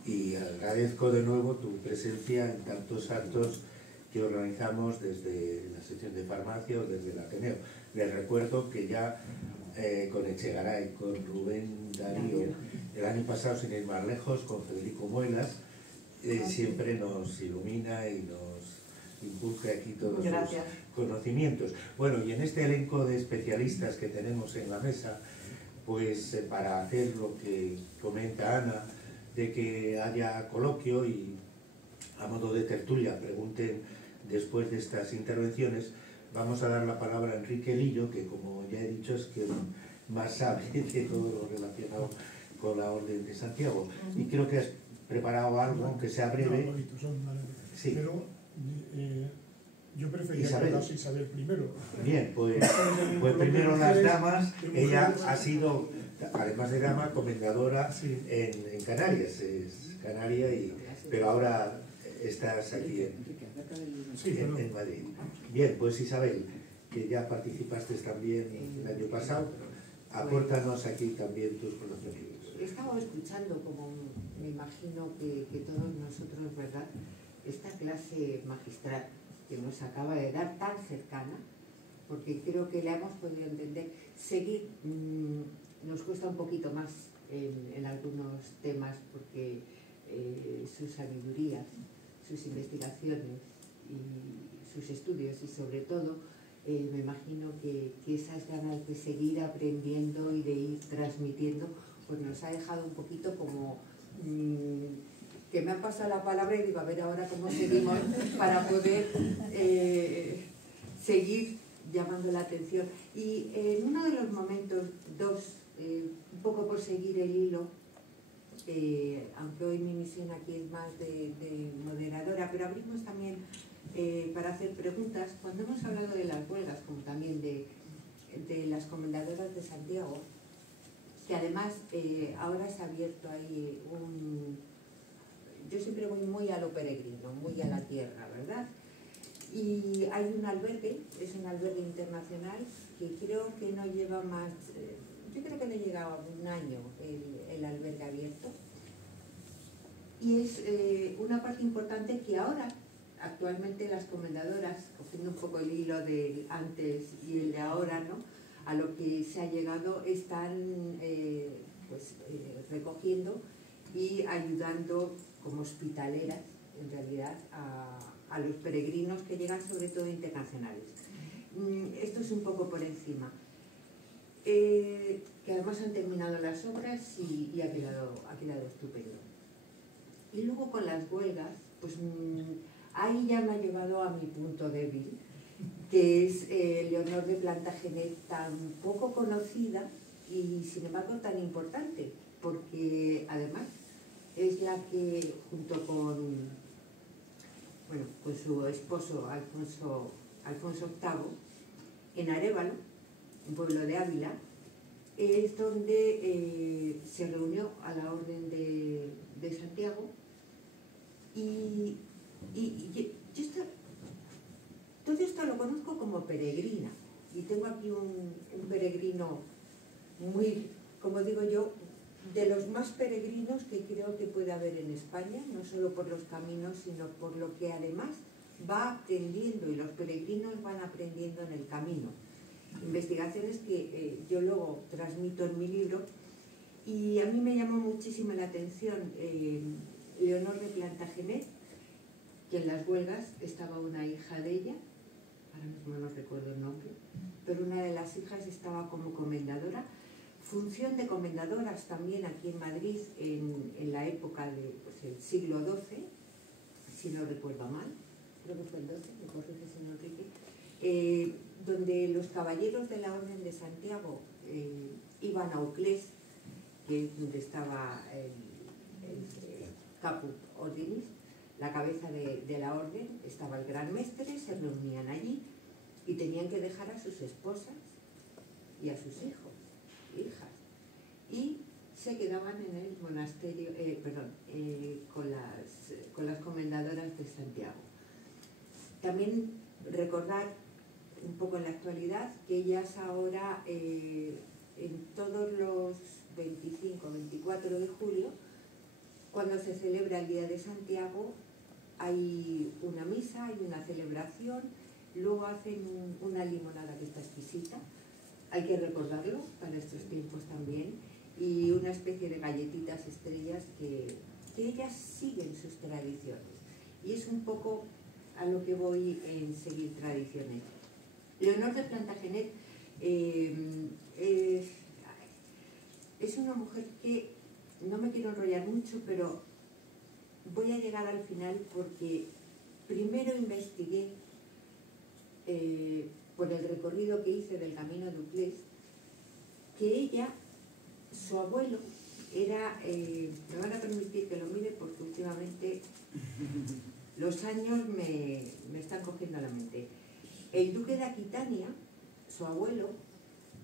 Y agradezco de nuevo tu presencia en tantos actos que organizamos desde la sección de farmacia o desde el Ateneo. Les recuerdo que ya con Echegaray, con Rubén Darío, el año pasado, sin ir más lejos, con Federico Muelas, siempre nos ilumina y nos impulsa aquí todos los conocimientos. Bueno, y en este elenco de especialistas que tenemos en la mesa, pues para hacer lo que comenta Ana, de que haya coloquio y a modo de tertulia pregunten después de estas intervenciones, vamos a dar la palabra a Enrique Lillo, que como ya he dicho es quien más sabe de todo lo relacionado con la Orden de Santiago. Y creo que has preparado algo, aunque sea breve. Sí. Pero yo preferiría que hablase Isabel primero. Bien, pues primero las damas. Ella ha sido, además de dama, comendadora en Canarias, es canaria, pero ahora estás aquí en Madrid. Bien, pues Isabel, que ya participaste también el año pasado, apórtanos aquí también tus conocimientos. He estado escuchando, como me imagino que todos nosotros, ¿verdad?, esta clase magistral que nos acaba de dar, tan cercana, porque creo que la hemos podido entender. Seguir nos cuesta un poquito más en algunos temas, porque sus sabidurías, sus investigaciones y sus estudios, y sobre todo me imagino que esas ganas de seguir aprendiendo y de ir transmitiendo, pues nos ha dejado un poquito como que me han pasado la palabra y digo, a ver ahora cómo seguimos para poder seguir llamando la atención. Y en uno de los momentos, un poco por seguir el hilo, aunque hoy mi misión aquí es más de moderadora, pero abrimos también para hacer preguntas. Cuando hemos hablado de las huelgas, como también de las comendadoras de Santiago, que además ahora se ha abierto ahí yo siempre voy muy a lo peregrino, muy a la tierra, ¿verdad? Y hay un albergue, es un albergue internacional, que creo que no lleva más, yo creo que no llega a un año el albergue abierto. y es una parte importante que ahora, actualmente las comendadoras, cogiendo un poco el hilo del antes y el de ahora, ¿no?, a lo que se ha llegado, están recogiendo y ayudando como hospitaleras, en realidad, a los peregrinos que llegan, sobre todo internacionales. Esto es un poco por encima. Que además han terminado las obras y ha quedado estupendo. Y luego con las huelgas, pues ahí ya me ha llevado a mi punto débil, que es Leonor de Plantagenet, tan poco conocida y sin embargo tan importante, porque además es la que, junto con su esposo Alfonso VIII, en Arévalo, un pueblo de Ávila, es donde se reunió a la Orden de Santiago, y yo todo esto lo conozco como peregrina, y tengo aquí un peregrino muy, como digo yo, de los más peregrinos que creo que puede haber en España, no solo por los caminos, sino por lo que además va aprendiendo, y los peregrinos van aprendiendo en el camino. Investigaciones que yo luego transmito en mi libro, y a mí me llamó muchísimo la atención Leonor de Plantagenet, que en las huelgas estaba una hija de ella, ahora mismo no recuerdo el nombre, pero una de las hijas estaba como comendadora, función de comendadoras también aquí en Madrid en la época del siglo XII, si no recuerdo mal, creo que fue el XII, me corrige señor Enrique, donde los caballeros de la Orden de Santiago iban a Auclés, que es donde estaba el caput ordinis, la cabeza de la orden, estaba el gran mestre, se reunían allí y tenían que dejar a sus esposas y a sus hijas, y se quedaban en el monasterio, con las comendadoras de Santiago. También recordar un poco en la actualidad que ellas ahora, en todos los 25, 24 de julio, cuando se celebra el Día de Santiago, hay una misa, hay una celebración, luego hacen una limonada que está exquisita, hay que recordarlo para estos tiempos también, y una especie de galletitas estrellas que ellas siguen sus tradiciones, y es un poco a lo que voy en seguir tradiciones. Leonor de Plantagenet es una mujer que, no me quiero enrollar mucho, pero voy a llegar al final porque primero investigué por el recorrido que hice del camino de Auclés, que ella, su abuelo, era, me van a permitir que lo mire porque últimamente los años me están cogiendo la mente. El duque de Aquitania, su abuelo,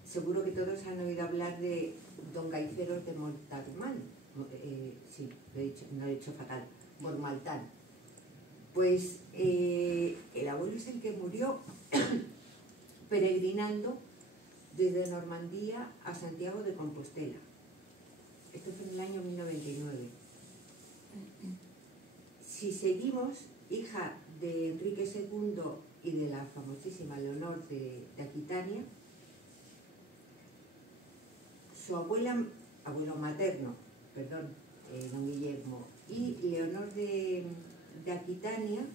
seguro que todos han oído hablar de don Gaiferos de Montalbán, sí, lo he dicho fatal, Mormaltán. Pues el abuelo es el que murió peregrinando desde Normandía a Santiago de Compostela. Esto fue en el año 1099. Si seguimos, hija de Enrique II y de la famosísima Leonor de Aquitania, su abuelo materno, perdón, don Guillermo, y Leonor de Aquitania,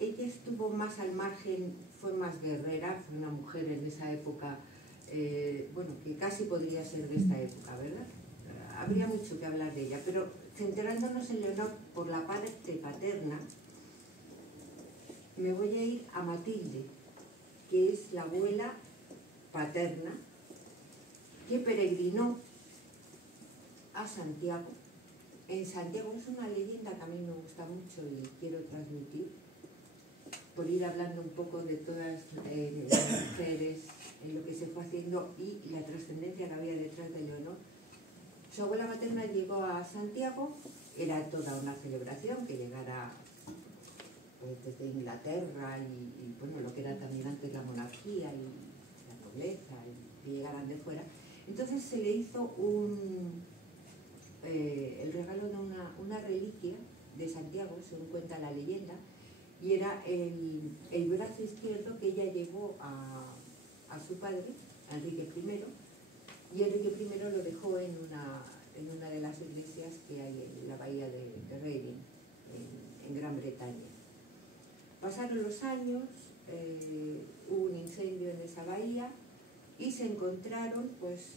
ella estuvo más al margen, fue más guerrera, fue una mujer en esa época, que casi podría ser de esta época, ¿verdad? Habría mucho que hablar de ella, pero centrándonos en Leonor por la parte paterna, me voy a ir a Matilde, que es la abuela paterna, que peregrinó a Santiago. En Santiago es una leyenda que a mí me gusta mucho y quiero transmitir, por ir hablando un poco de todas las mujeres, en lo que se fue haciendo y la trascendencia que había detrás de Leonor. Su abuela materna llegó a Santiago, era toda una celebración que llegara desde Inglaterra y lo que era también antes la monarquía y la nobleza, y que llegaran de fuera. Entonces se le hizo el regalo de una reliquia de Santiago, según cuenta la leyenda, y era el brazo izquierdo que ella llevó a su padre, Enrique I, y Enrique I lo dejó en una de las iglesias que hay en la bahía de Reading, en Gran Bretaña. Pasaron los años, hubo un incendio en esa bahía y se encontraron pues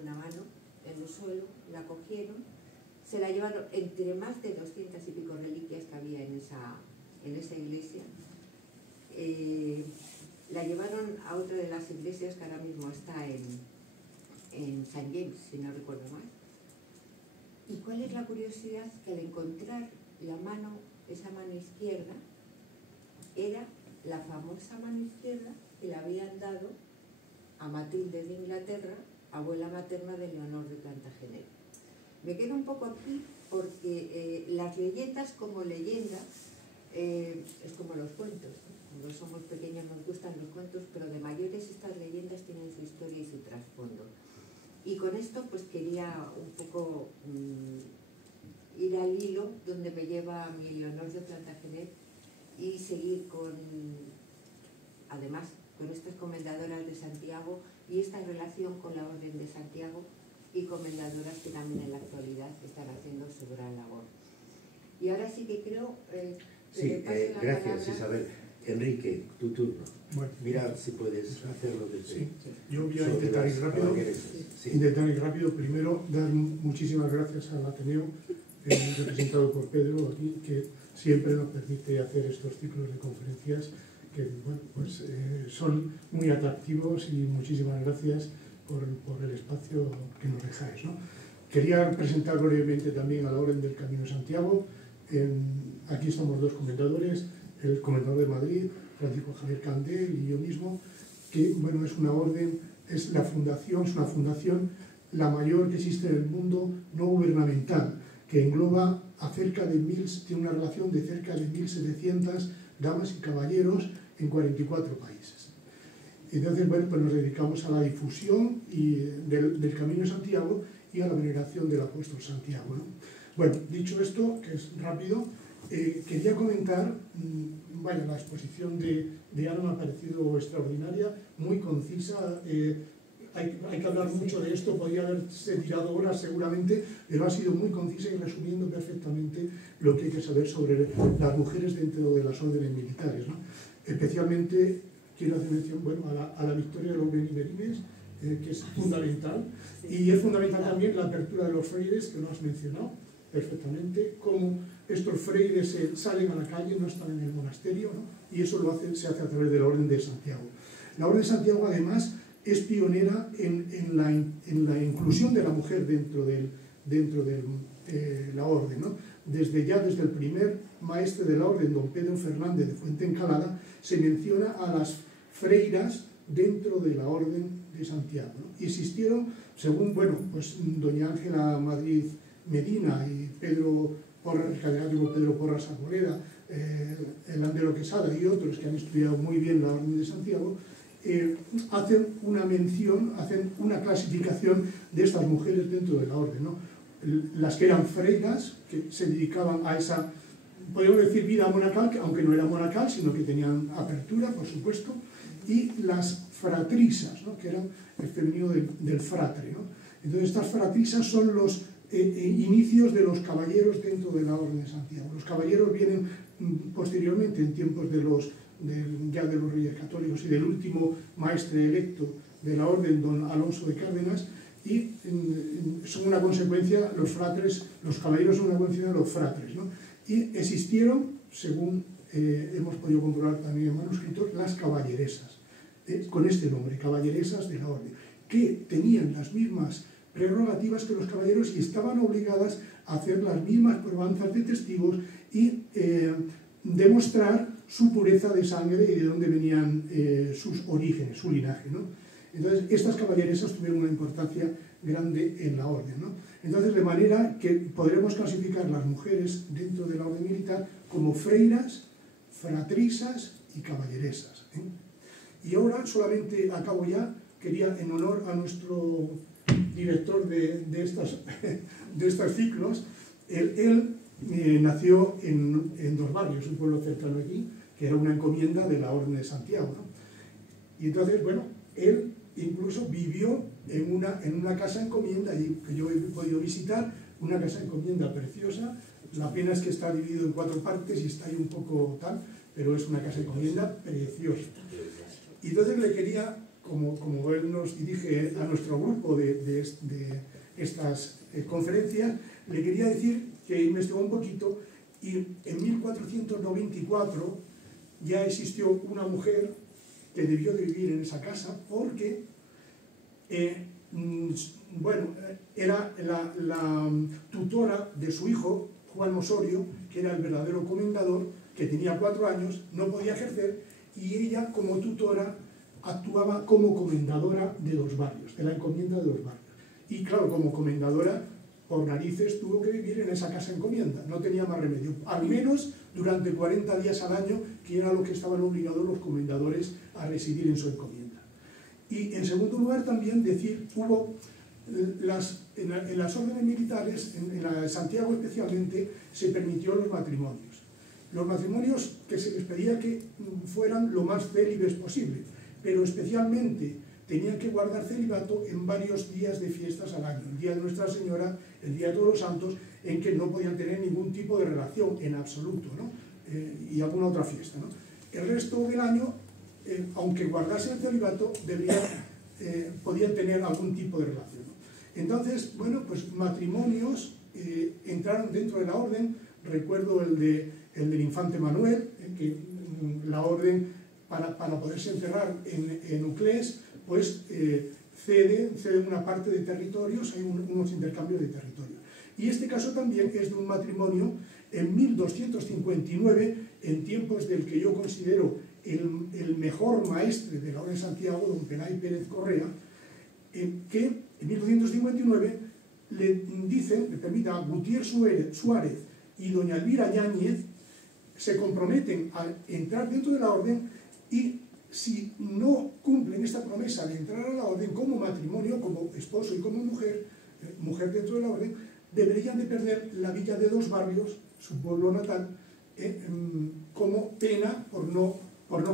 una mano en el suelo, la cogieron, se la llevaron entre más de 200 y pico reliquias que había en esa iglesia. La llevaron a otra de las iglesias que ahora mismo está en St. James, si no recuerdo mal. ¿Y cuál es la curiosidad? Que al encontrar la mano, esa mano izquierda, era la famosa mano izquierda que le habían dado a Matilde de Inglaterra, abuela materna de Leonor de Plantagenet. Me quedo un poco aquí porque las leyendas como leyendas es como los cuentos, ¿no? Cuando somos pequeños nos gustan los cuentos, pero de mayores estas leyendas tienen su historia y su trasfondo. Y con esto pues quería un poco ir al hilo donde me lleva mi Leonor de Plantagenet y seguir además con estas comendadoras de Santiago y esta relación con la Orden de Santiago y comendadoras que también en la actualidad están haciendo su gran labor. Y ahora sí que creo sí, gracias Isabel. Enrique, tu turno. Bueno, mira si puedes hacerlo desde... Sí, yo voy a intentar ir rápido. Sí. Intentar ir rápido. Primero, dar muchísimas gracias al Ateneo, representado por Pedro aquí, que siempre nos permite hacer estos ciclos de conferencias que bueno, pues, son muy atractivos, y muchísimas gracias por el espacio que nos dejáis, ¿no? Quería presentar brevemente también a la Orden del Camino de Santiago. Aquí estamos dos comentadores, el comendador de Madrid, Francisco Javier Candel, y yo mismo, que bueno, es una orden, es una fundación la mayor que existe en el mundo no gubernamental, que engloba tiene una relación de cerca de 1.700 damas y caballeros en 44 países. Entonces, bueno, pues nos dedicamos a la difusión del Camino de Santiago y a la veneración del apóstol Santiago, ¿no? Bueno, dicho esto, que es rápido, quería comentar, vaya, la exposición de Ana me ha parecido extraordinaria, muy concisa. Hay que hablar mucho de esto, podría haberse tirado horas seguramente, pero ha sido muy concisa y resumiendo perfectamente lo que hay que saber sobre las mujeres dentro de las órdenes militares, ¿no? Especialmente quiero hacer mención, bueno, a la victoria de los benimerines, que es fundamental, y es fundamental también la apertura de los freires, que lo has mencionado perfectamente, cómo estos freires salen a la calle, no están en el monasterio, ¿no? Y eso se hace a través de la Orden de Santiago. La Orden de Santiago, además, es pionera en la inclusión de la mujer dentro de la Orden, ¿no? Desde el primer maestre de la Orden, don Pedro Fernández de Fuentencalada, se menciona a las freiras dentro de la Orden de Santiago, ¿no? Y existieron, según, bueno, pues doña Ángela Madrid Medina y Pedro Porras, el catedrático Pedro Porras Arboleda, el Andero Quesada y otros que han estudiado muy bien la Orden de Santiago, hacen una mención, hacen una clasificación de estas mujeres dentro de la Orden, ¿no? Las que eran freiras, que se dedicaban a esa, podríamos decir, vida monacal, aunque no era monacal, sino que tenían apertura, por supuesto, y las fratrisas, ¿no? Que eran el femenino del fratre, ¿no? Entonces estas fratrisas son los inicios de los caballeros dentro de la Orden de Santiago. Los caballeros vienen posteriormente, en tiempos ya de los Reyes Católicos y del último maestre electo de la Orden, don Alonso de Cárdenas, y son una consecuencia, los caballeros son una consecuencia de los fratres, ¿no? Y existieron, según hemos podido comprobar también en manuscritos, las caballeresas, con este nombre, caballeresas de la Orden, que tenían las mismas prerrogativas que los caballeros y estaban obligadas a hacer las mismas probanzas de testigos y demostrar su pureza de sangre y de dónde venían sus orígenes, su linaje, ¿no? Entonces, estas caballeresas tuvieron una importancia grande en la Orden, ¿no? Entonces, de manera que podremos clasificar las mujeres dentro de la Orden militar como freiras, fratrisas y caballeresas, ¿eh? Y ahora, solamente acabo ya, quería, en honor a nuestro director de estos ciclos, él nació en Dos Barrios, un pueblo cercano aquí, que era una encomienda de la Orden de Santiago, ¿no? Y entonces, bueno, él incluso vivió en una casa encomienda allí, que yo he podido visitar, una casa encomienda preciosa. La pena es que está dividido en 4 partes y está ahí un poco tal, pero es una casa encomienda preciosa. Y entonces le quería, como él nos dirige a nuestro grupo de estas conferencias, le quería decir que investigó un poquito y en 1494 ya existió una mujer que debió de vivir en esa casa porque, bueno, era la tutora de su hijo, Juan Osorio, que era el verdadero comendador, que tenía 4 años, no podía ejercer, y ella como tutora actuaba como comendadora de Dos Barrios, de la encomienda de Dos Barrios. Y claro, como comendadora, por narices tuvo que vivir en esa casa encomienda, no tenía más remedio, al menos durante 40 días al año, que era lo que estaban obligados los comendadores a residir en su encomienda. Y en segundo lugar también decir, hubo en las órdenes militares, en la de Santiago especialmente, se permitió los matrimonios. Los matrimonios que se les pedía que fueran lo más célibes posible, pero especialmente tenían que guardar celibato en varios días de fiestas al año, el día de Nuestra Señora, el día de Todos los Santos, en que no podían tener ningún tipo de relación en absoluto, ¿no? Y alguna otra fiesta, ¿no? El resto del año, aunque guardasen el celibato, podían tener algún tipo de relación, ¿no? Entonces, bueno, pues matrimonios entraron dentro de la orden. Recuerdo el del infante Manuel, que la orden, para poderse enterrar en Uclés, pues cede una parte de territorios, hay unos intercambios de territorios. Y este caso también es de un matrimonio en 1259, en tiempos del que yo considero el mejor maestre de la Orden de Santiago, don Pelay Pérez Correa, que en 1259 le permite a Gutiérrez Suárez y doña Elvira Yáñez se comprometen a entrar dentro de la orden, y si no cumplen esta promesa de entrar a la orden como matrimonio, como esposo y como mujer dentro de la orden, deberían de perder la villa de Dos Barrios, su pueblo natal, como pena por no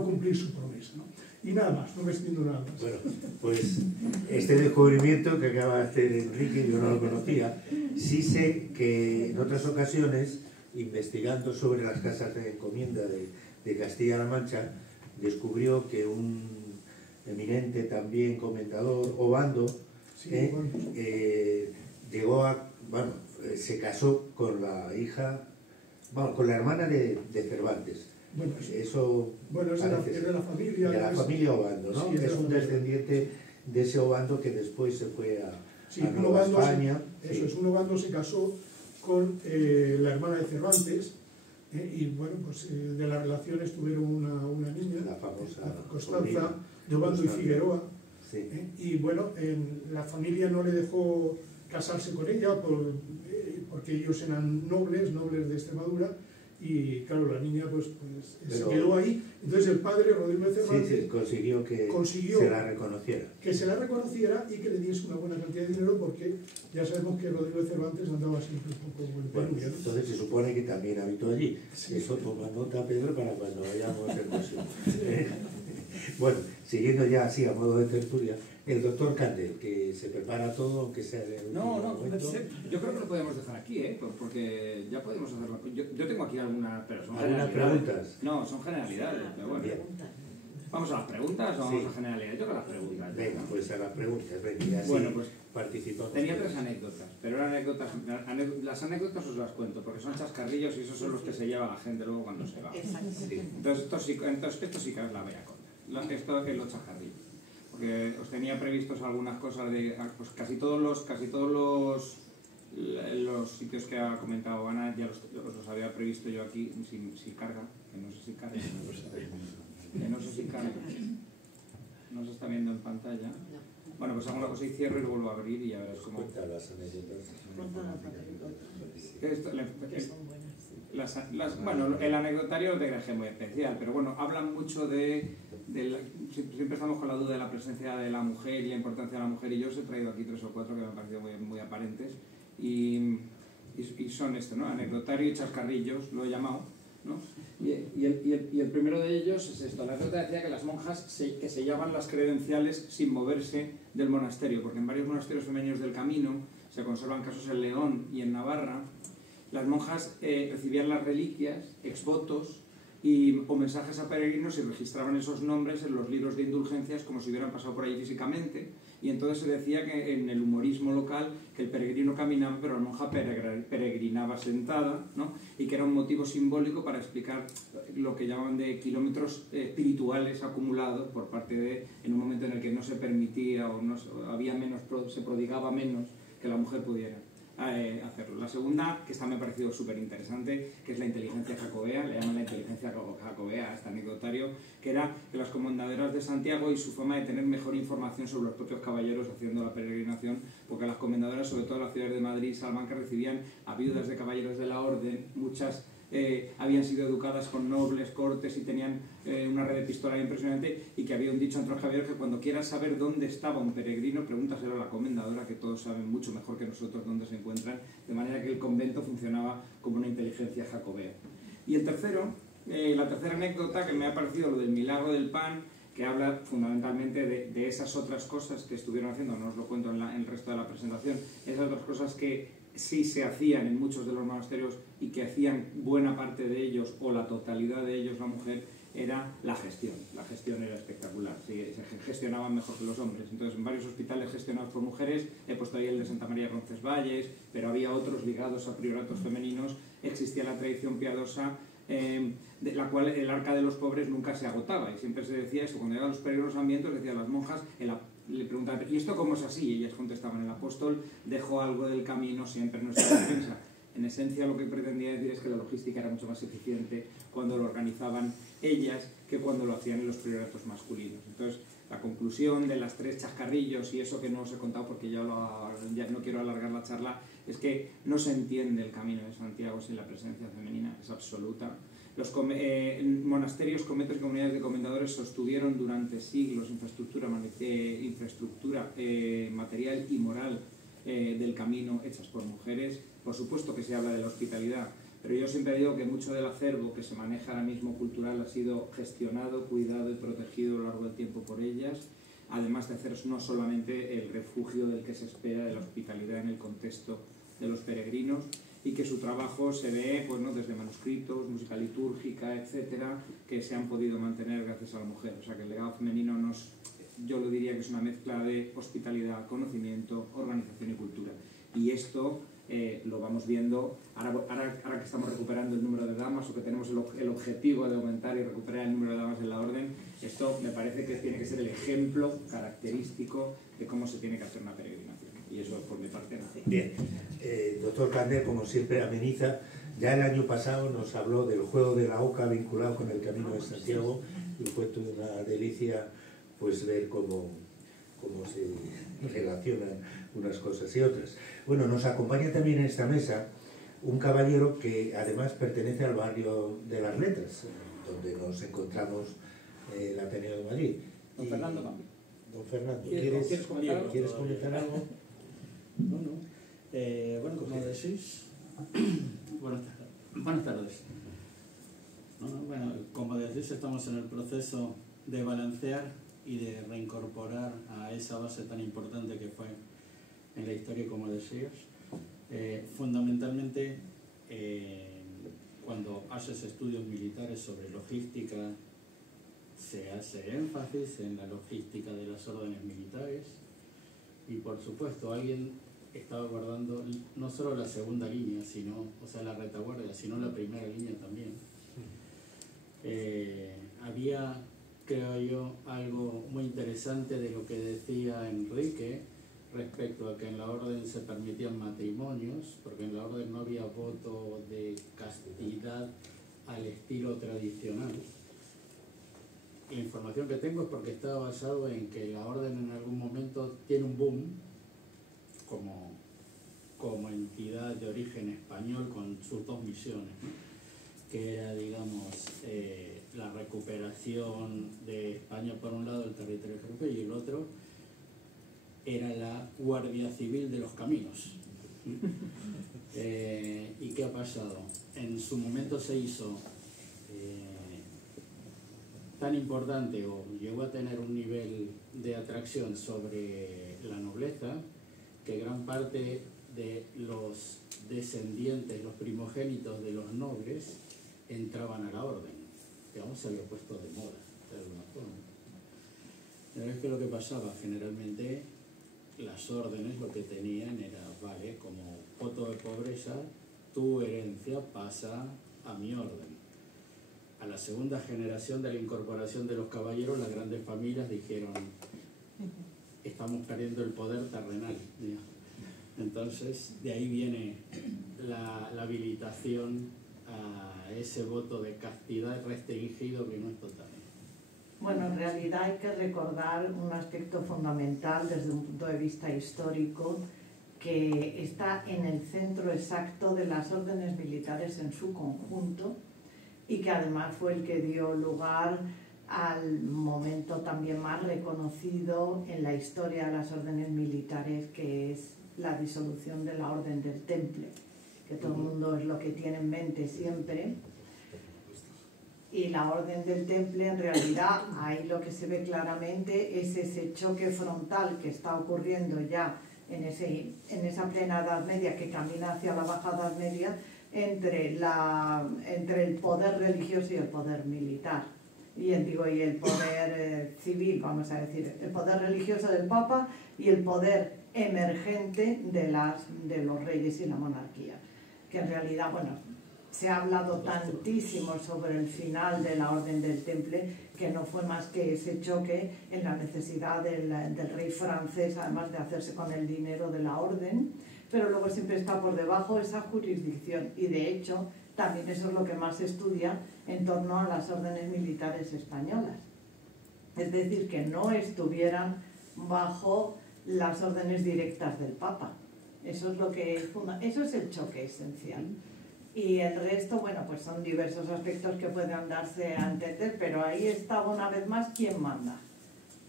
cumplir su promesa, ¿no? Y nada más, no me extiendo nada más. Bueno, pues este descubrimiento que acaba de hacer Enrique, yo no lo conocía. Sí sé que en otras ocasiones, investigando sobre las casas de encomienda de Castilla-La Mancha, descubrió que un eminente también comendador, Obando, Sí, llegó a, bueno, se casó con la hija, bueno, con la hermana de Cervantes. Bueno, eso es de la familia. De la familia Obando, ¿no? Sí, es un descendiente de ese Obando que después se fue a Nueva España. Eso es, un Obando se casó con la hermana de Cervantes, y bueno, pues de las relaciones tuvieron una niña, la famosa Constanza de Obando y Figueroa. Sí. Y bueno, la familia no le dejó casarse con ella porque ellos eran nobles de Extremadura, y claro, la niña pues se quedó ahí. Entonces el padre, Rodrigo de Cervantes, consiguió se la reconociera. Que se la reconociera y que le diese una buena cantidad de dinero, porque ya sabemos que Rodrigo de Cervantes andaba siempre un poco en penuria, ¿no? Entonces se supone que también habitó allí. Sí. Eso toma nota, Pedro, para cuando vayamos al museo. Bueno, siguiendo ya así a modo de tertulia, el doctor Candel, que se prepara todo, aunque sea de yo creo que lo podemos dejar aquí, porque ya podemos hacerlo. Yo tengo aquí algunas, pero son ¿algunas preguntas? No, son generalidades, pero bueno. Bien. ¿Vamos a las preguntas o vamos a generalidades? Yo creo que las preguntas. Venga, pues a las preguntas, venga, así bueno, pues participamos. Tenía 3 anécdotas, pero eran las anécdotas os las cuento, porque son chascarrillos y esos son los que se lleva la gente luego cuando se va. Sí. Entonces, esto sí que os la voy a contar. Esto es los chascarrillos. Porque os tenía previstos algunas cosas de pues casi todos los sitios que ha comentado Ana ya los había previsto yo aquí si carga, que no sé si carga, no se está viendo en pantalla. Bueno, pues hago una cosa y cierro y lo vuelvo a abrir y ya verás cómo. Cuenta las anécdotas. Bueno, el anecdotario de Greje muy especial, pero bueno, hablan mucho de siempre estamos con la duda de la presencia de la mujer y la importancia de la mujer, y yo os he traído aquí 3 o 4 que me han parecido muy aparentes, y son esto, ¿no? Anecdotario y chascarrillos, lo he llamado, ¿no? Y el primero de ellos es esto. La anécdota decía que las monjas que sellaban las credenciales sin moverse del monasterio, porque en varios monasterios femeninos del Camino se conservan casos en León y en Navarra. Las monjas recibían las reliquias, exvotos o mensajes a peregrinos y registraban esos nombres en los libros de indulgencias como si hubieran pasado por ahí físicamente. Y entonces se decía que en el humorismo local que el peregrino caminaba pero la monja peregrinaba sentada, ¿no? Y que era un motivo simbólico para explicar lo que llamaban de kilómetros espirituales acumulados por parte de, en un momento en el que no se permitía o no, había menos, se prodigaba menos que la mujer pudiera hacerlo. La segunda, que esta me ha parecido súper interesante, que es la inteligencia jacobea, le llaman la inteligencia jacobea a este anecdotario, que era que las comendadoras de Santiago y su fama de tener mejor información sobre los propios caballeros haciendo la peregrinación, porque las comendadoras, sobre todo en las ciudades de Madrid y Salamanca, recibían a viudas de caballeros de la orden, muchas habían sido educadas con nobles cortes y tenían una red epistolaria impresionante, y que había un dicho entre los caballeros que cuando quieras saber dónde estaba un peregrino, pregúntaselo a la comendadora, que todos saben mucho mejor que nosotros dónde se encuentran, de manera que el convento funcionaba como una inteligencia jacobea. Y el tercero, la tercera anécdota, que me ha parecido lo del milagro del pan, que habla fundamentalmente de esas otras cosas que estuvieron haciendo, no os lo cuento en el resto de la presentación, esas otras cosas que sí se hacían en muchos de los monasterios y que hacían buena parte de ellos o la totalidad de ellos la mujer, era la gestión. La gestión era espectacular, sí, se gestionaban mejor que los hombres. Entonces, en varios hospitales gestionados por mujeres, he puesto ahí el de Santa María Roncesvalles, pero había otros ligados a prioratos femeninos. Existía la tradición piadosa de la cual el arca de los pobres nunca se agotaba, y siempre se decía eso, cuando llegaban los peregrinos hambrientos, decían las monjas, le preguntaban, ¿y esto cómo es así? Y ellas contestaban, el apóstol dejó algo del camino siempre en nuestra defensa. En esencia, lo que pretendía decir es que la logística era mucho más eficiente cuando lo organizaban ellas que cuando lo hacían en los prioratos masculinos. Entonces, la conclusión de las 3 chascarrillos y eso que no os he contado porque ya no quiero alargar la charla, es que no se entiende el camino de Santiago sin la presencia femenina, es absoluta. Los monasterios, conventos y comunidades de comendadores sostuvieron durante siglos infraestructura material y moral del camino hechas por mujeres. Por supuesto que se habla de la hospitalidad, pero yo siempre digo que mucho del acervo que se maneja ahora mismo cultural ha sido gestionado, cuidado y protegido a lo largo del tiempo por ellas, además de hacer no solamente el refugio del que se espera de la hospitalidad en el contexto de los peregrinos, y que su trabajo se ve, pues, ¿no?, desde manuscritos, música litúrgica, etcétera, que se han podido mantener gracias a la mujer. O sea que el legado femenino yo lo diría que es una mezcla de hospitalidad, conocimiento, organización y cultura. Y esto lo vamos viendo ahora que estamos recuperando el número de damas, o que tenemos el objetivo de aumentar y recuperar el número de damas en la orden. Esto me parece que tiene que ser el ejemplo característico de cómo se tiene que hacer una peregrinación. Y eso por mi parte nada. Bien, doctor Candé, como siempre, ameniza. Ya el año pasado nos habló del juego de la oca vinculado con el Camino de Santiago, y fue toda una delicia pues ver cómo se relacionan unas cosas y otras. Bueno, nos acompaña también en esta mesa un caballero que además pertenece al barrio de las Letras, donde nos encontramos el Ateneo de Madrid. Don Fernando, ¿no? Don Fernando, ¿quieres comentar algo? Bueno, como decís, buenas tardes. Bueno, como decís, estamos en el proceso de balancear y de reincorporar a esa base tan importante que fue en la historia, como decías. Fundamentalmente, cuando haces estudios militares sobre logística, se hace énfasis en la logística de las órdenes militares, y por supuesto alguien estaba guardando no solo la segunda línea, sino, o sea, la retaguardia, sino la primera línea también. Había, creo yo, algo muy interesante de lo que decía Enrique respecto a que en la orden se permitían matrimonios, porque en la orden no había voto de castidad al estilo tradicional. La información que tengo es porque está basado en que la orden en algún momento tiene un boom como entidad de origen español con sus 2 misiones, ¿no? que era, digamos, la recuperación de España por un lado, el territorio europeo, y el otro era la Guardia Civil de los Caminos. ¿Y qué ha pasado? En su momento se hizo tan importante, o llegó a tener un nivel de atracción sobre la nobleza, que gran parte de los descendientes, los primogénitos de los nobles, entraban a la orden. Digamos, se había puesto de moda, de alguna forma. Pero es que lo que pasaba, generalmente, las órdenes lo que tenían era, vale, como voto de pobreza, tu herencia pasa a mi orden. A la segunda generación de la incorporación de los caballeros, las grandes familias dijeron, estamos perdiendo el poder terrenal. Entonces, de ahí viene la habilitación a ese voto de castidad restringido que no es total. Bueno, en realidad hay que recordar un aspecto fundamental desde un punto de vista histórico, que está en el centro exacto de las órdenes militares en su conjunto, y que además fue el que dio lugar al momento también más reconocido en la historia de las órdenes militares, que es la disolución de la Orden del Temple, que todo el mundo es lo que tiene en mente siempre. Y la Orden del Temple, en realidad, ahí lo que se ve claramente es ese choque frontal que está ocurriendo ya en esa plena Edad Media, que camina hacia la Baja Edad Media, entre el poder religioso y el poder militar. Y el poder civil, vamos a decir, el poder religioso del Papa y el poder emergente de los reyes y la monarquía. Que en realidad, bueno, se ha hablado tantísimo sobre el final de la Orden del Temple, que no fue más que ese choque en la necesidad del rey francés, además de hacerse con el dinero de la Orden, pero luego siempre está por debajo esa jurisdicción, y de hecho también eso es lo que más se estudia en torno a las órdenes militares españolas. Es decir, que no estuvieran bajo las órdenes directas del Papa. Eso es el choque esencial. Y el resto, bueno, pues son diversos aspectos que pueden darse a entender, pero ahí está una vez más quién manda,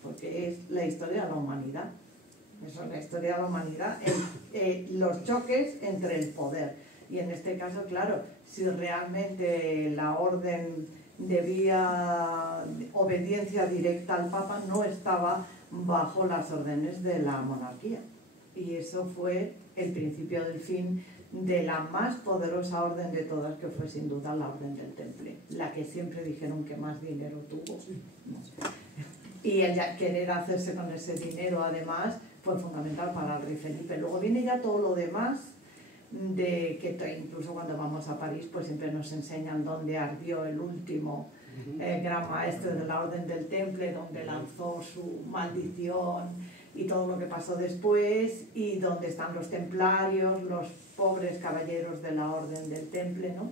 porque es la historia de la humanidad. Eso es la historia de la humanidad, los choques entre el poder. Y en este caso, claro, si realmente la orden debía obediencia directa al Papa, no estaba bajo las órdenes de la monarquía. Y eso fue el principio del fin de la más poderosa orden de todas, que fue sin duda la Orden del Temple, la que siempre dijeron que más dinero tuvo. Y el querer hacerse con ese dinero, además, fue fundamental para el rey Felipe. Luego viene ya todo lo demás, de que incluso cuando vamos a París, pues siempre nos enseñan dónde ardió el último gran maestro de la Orden del Temple, donde lanzó su maldición y todo lo que pasó después, y donde están los templarios, los pobres caballeros de la Orden del Temple, ¿no?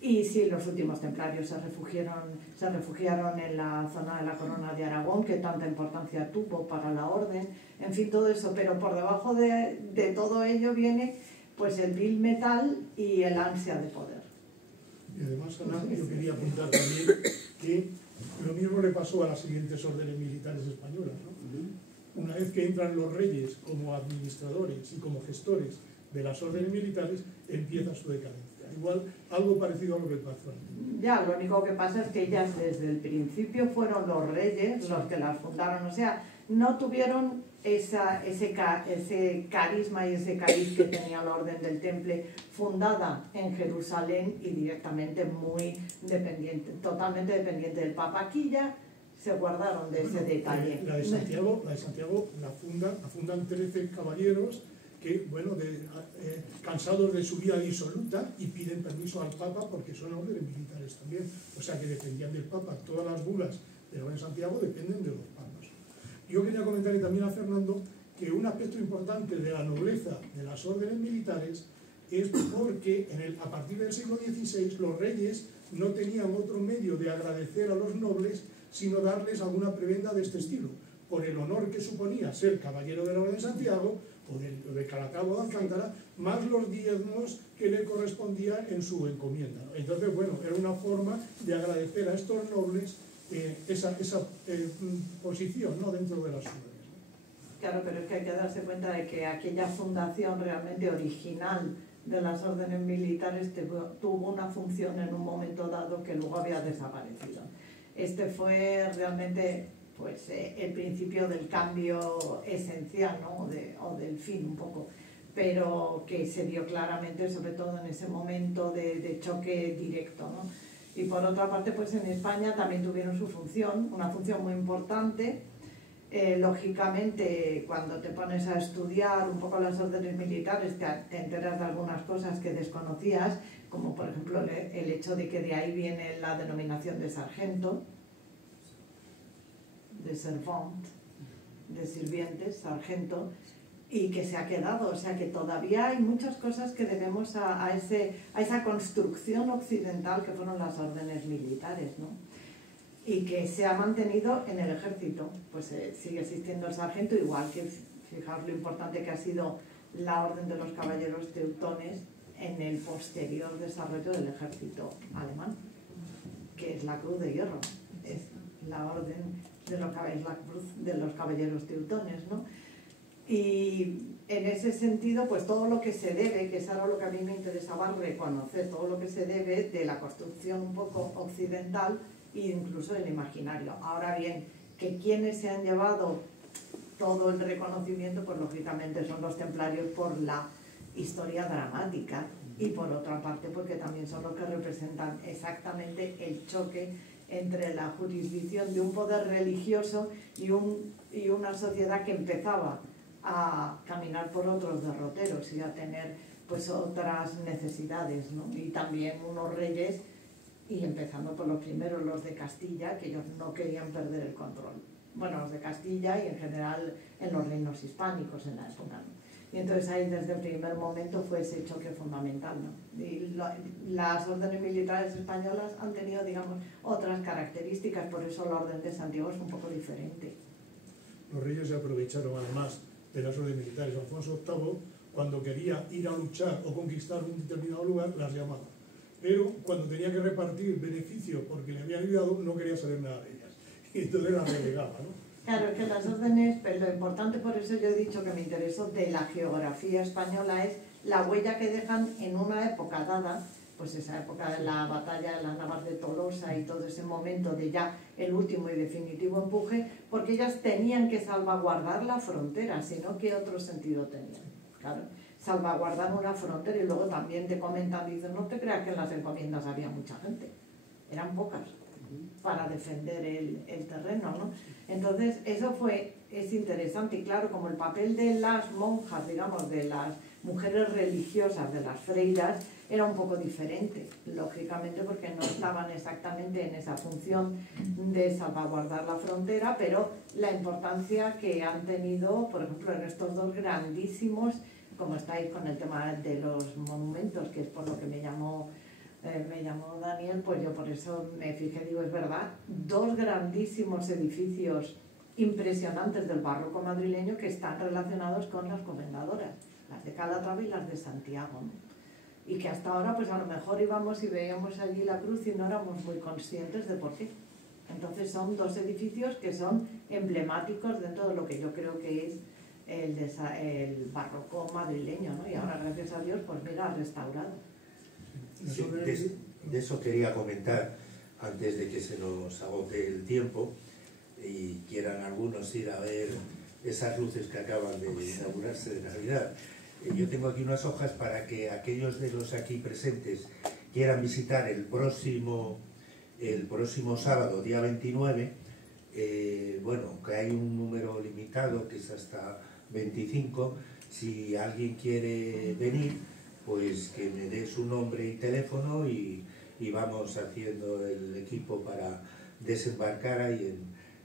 Y sí, los últimos templarios se refugiaron en la zona de la Corona de Aragón, que tanta importancia tuvo para la orden, en fin, todo eso. Pero por debajo de todo ello viene pues el vil metal y el ansia de poder. Y además, Ana, yo quería apuntar también que lo mismo le pasó a las siguientes órdenes militares españolas, ¿no? Una vez que entran los reyes como administradores y como gestores de las órdenes militares, empieza su decadencia. Igual, algo parecido a lo que pasó. Ya, lo único que pasa es que ellas desde el principio fueron los reyes los que las fundaron, o sea, no tuvieron ese carisma y ese cariz que tenía la Orden del Temple, fundada en Jerusalén y directamente muy dependiente, totalmente dependiente del Papa. Aquí ya se guardaron de ese detalle. La de Santiago la fundan 13 caballeros que, bueno, cansados de su vida disoluta, y piden permiso al Papa porque son órdenes militares también. O sea, que dependían del Papa. Todas las bulas de la Orden de Santiago dependen de los papas. Yo quería comentarle también a Fernando que un aspecto importante de la nobleza de las órdenes militares es porque a partir del siglo XVI los reyes no tenían otro medio de agradecer a los nobles sino darles alguna prebenda de este estilo. Por el honor que suponía ser caballero de la Orden de Santiago, o de Calatrava o de Alcántara, más los diezmos que le correspondían en su encomienda. Entonces, bueno, era una forma de agradecer a estos nobles esa posición, ¿no?, dentro de las órdenes. Claro, pero es que hay que darse cuenta de que aquella fundación realmente original de las órdenes militares tuvo una función en un momento dado que luego había desaparecido. Este fue realmente pues el principio del cambio esencial, ¿no?, o del fin un poco, pero que se vio claramente sobre todo en ese momento de choque directo, ¿no? Y por otra parte, pues en España también tuvieron su función, una función muy importante. Lógicamente, cuando te pones a estudiar un poco las órdenes militares, te enteras de algunas cosas que desconocías, como por ejemplo el hecho de que de ahí viene la denominación de sargento, de servant, de sirvientes, sargento, y que se ha quedado, o sea que todavía hay muchas cosas que debemos a esa construcción occidental que fueron las órdenes militares, ¿no? Y que se ha mantenido en el ejército, pues sigue existiendo el sargento, igual que fijaos lo importante que ha sido la orden de los caballeros teutones en el posterior desarrollo del ejército alemán, que es la Cruz de Hierro, es la orden de los caballeros teutones, ¿no? Y en ese sentido, pues todo lo que se debe, que es ahora lo que a mí me interesaba reconocer, todo lo que se debe de la construcción un poco occidental e incluso del imaginario. Ahora bien, que quienes se han llevado todo el reconocimiento, pues lógicamente son los templarios por la historia dramática y por otra parte porque también son los que representan exactamente el choque entre la jurisdicción de un poder religioso y una sociedad que empezaba a caminar por otros derroteros y a tener pues otras necesidades, ¿no? Y también unos reyes, y empezando por los primeros, los de Castilla, que ellos no querían perder el control. Bueno, los de Castilla y en general en los reinos hispánicos en la época, ¿no? Y entonces ahí desde el primer momento fue ese choque fundamental, ¿no? Y las órdenes militares españolas han tenido, digamos, otras características, por eso la orden de Santiago es un poco diferente. Los reyes se aprovecharon además de las órdenes militares. Alfonso VIII, cuando quería ir a luchar o conquistar un determinado lugar, las llamaba. Pero cuando tenía que repartir beneficios porque le habían ayudado, no quería saber nada de ellas. Y entonces las relegaba, ¿no? Claro, es que las órdenes, pues lo importante, por eso yo he dicho que me interesó de la geografía española, es la huella que dejan en una época dada, pues esa época de la batalla de las Navas de Tolosa y todo ese momento de ya el último y definitivo empuje, porque ellas tenían que salvaguardar la frontera, sino ¿qué otro sentido tenían? Claro, salvaguardar una frontera. Y luego también te comentan, dicen, no te creas que en las encomiendas había mucha gente, eran pocas para defender el terreno, ¿no? Entonces eso es interesante, y claro, como el papel de las monjas, digamos, de las mujeres religiosas, de las freiras, era un poco diferente, lógicamente porque no estaban exactamente en esa función de salvaguardar la frontera, pero la importancia que han tenido, por ejemplo, en estos dos grandísimos, como estáis con el tema de los monumentos, que es por lo que me llamó Daniel, pues yo por eso me fijé, digo, es verdad, dos grandísimos edificios impresionantes del barroco madrileño que están relacionados con las comendadoras, las de Calatrava y las de Santiago, ¿no? Y que hasta ahora pues a lo mejor íbamos y veíamos allí la cruz y no éramos muy conscientes de por qué. Entonces son dos edificios que son emblemáticos dentro de lo que yo creo que es el barroco madrileño, ¿no? Y ahora gracias a Dios pues mira, restaurado. Sí, de eso quería comentar antes de que se nos agote el tiempo y quieran algunos ir a ver esas luces que acaban de inaugurarse de Navidad. Yo tengo aquí unas hojas para que aquellos de los aquí presentes quieran visitar el próximo sábado, día 29, bueno, que hay un número limitado que es hasta 25, si alguien quiere venir, pues que me dé su nombre y teléfono y vamos haciendo el equipo para desembarcar ahí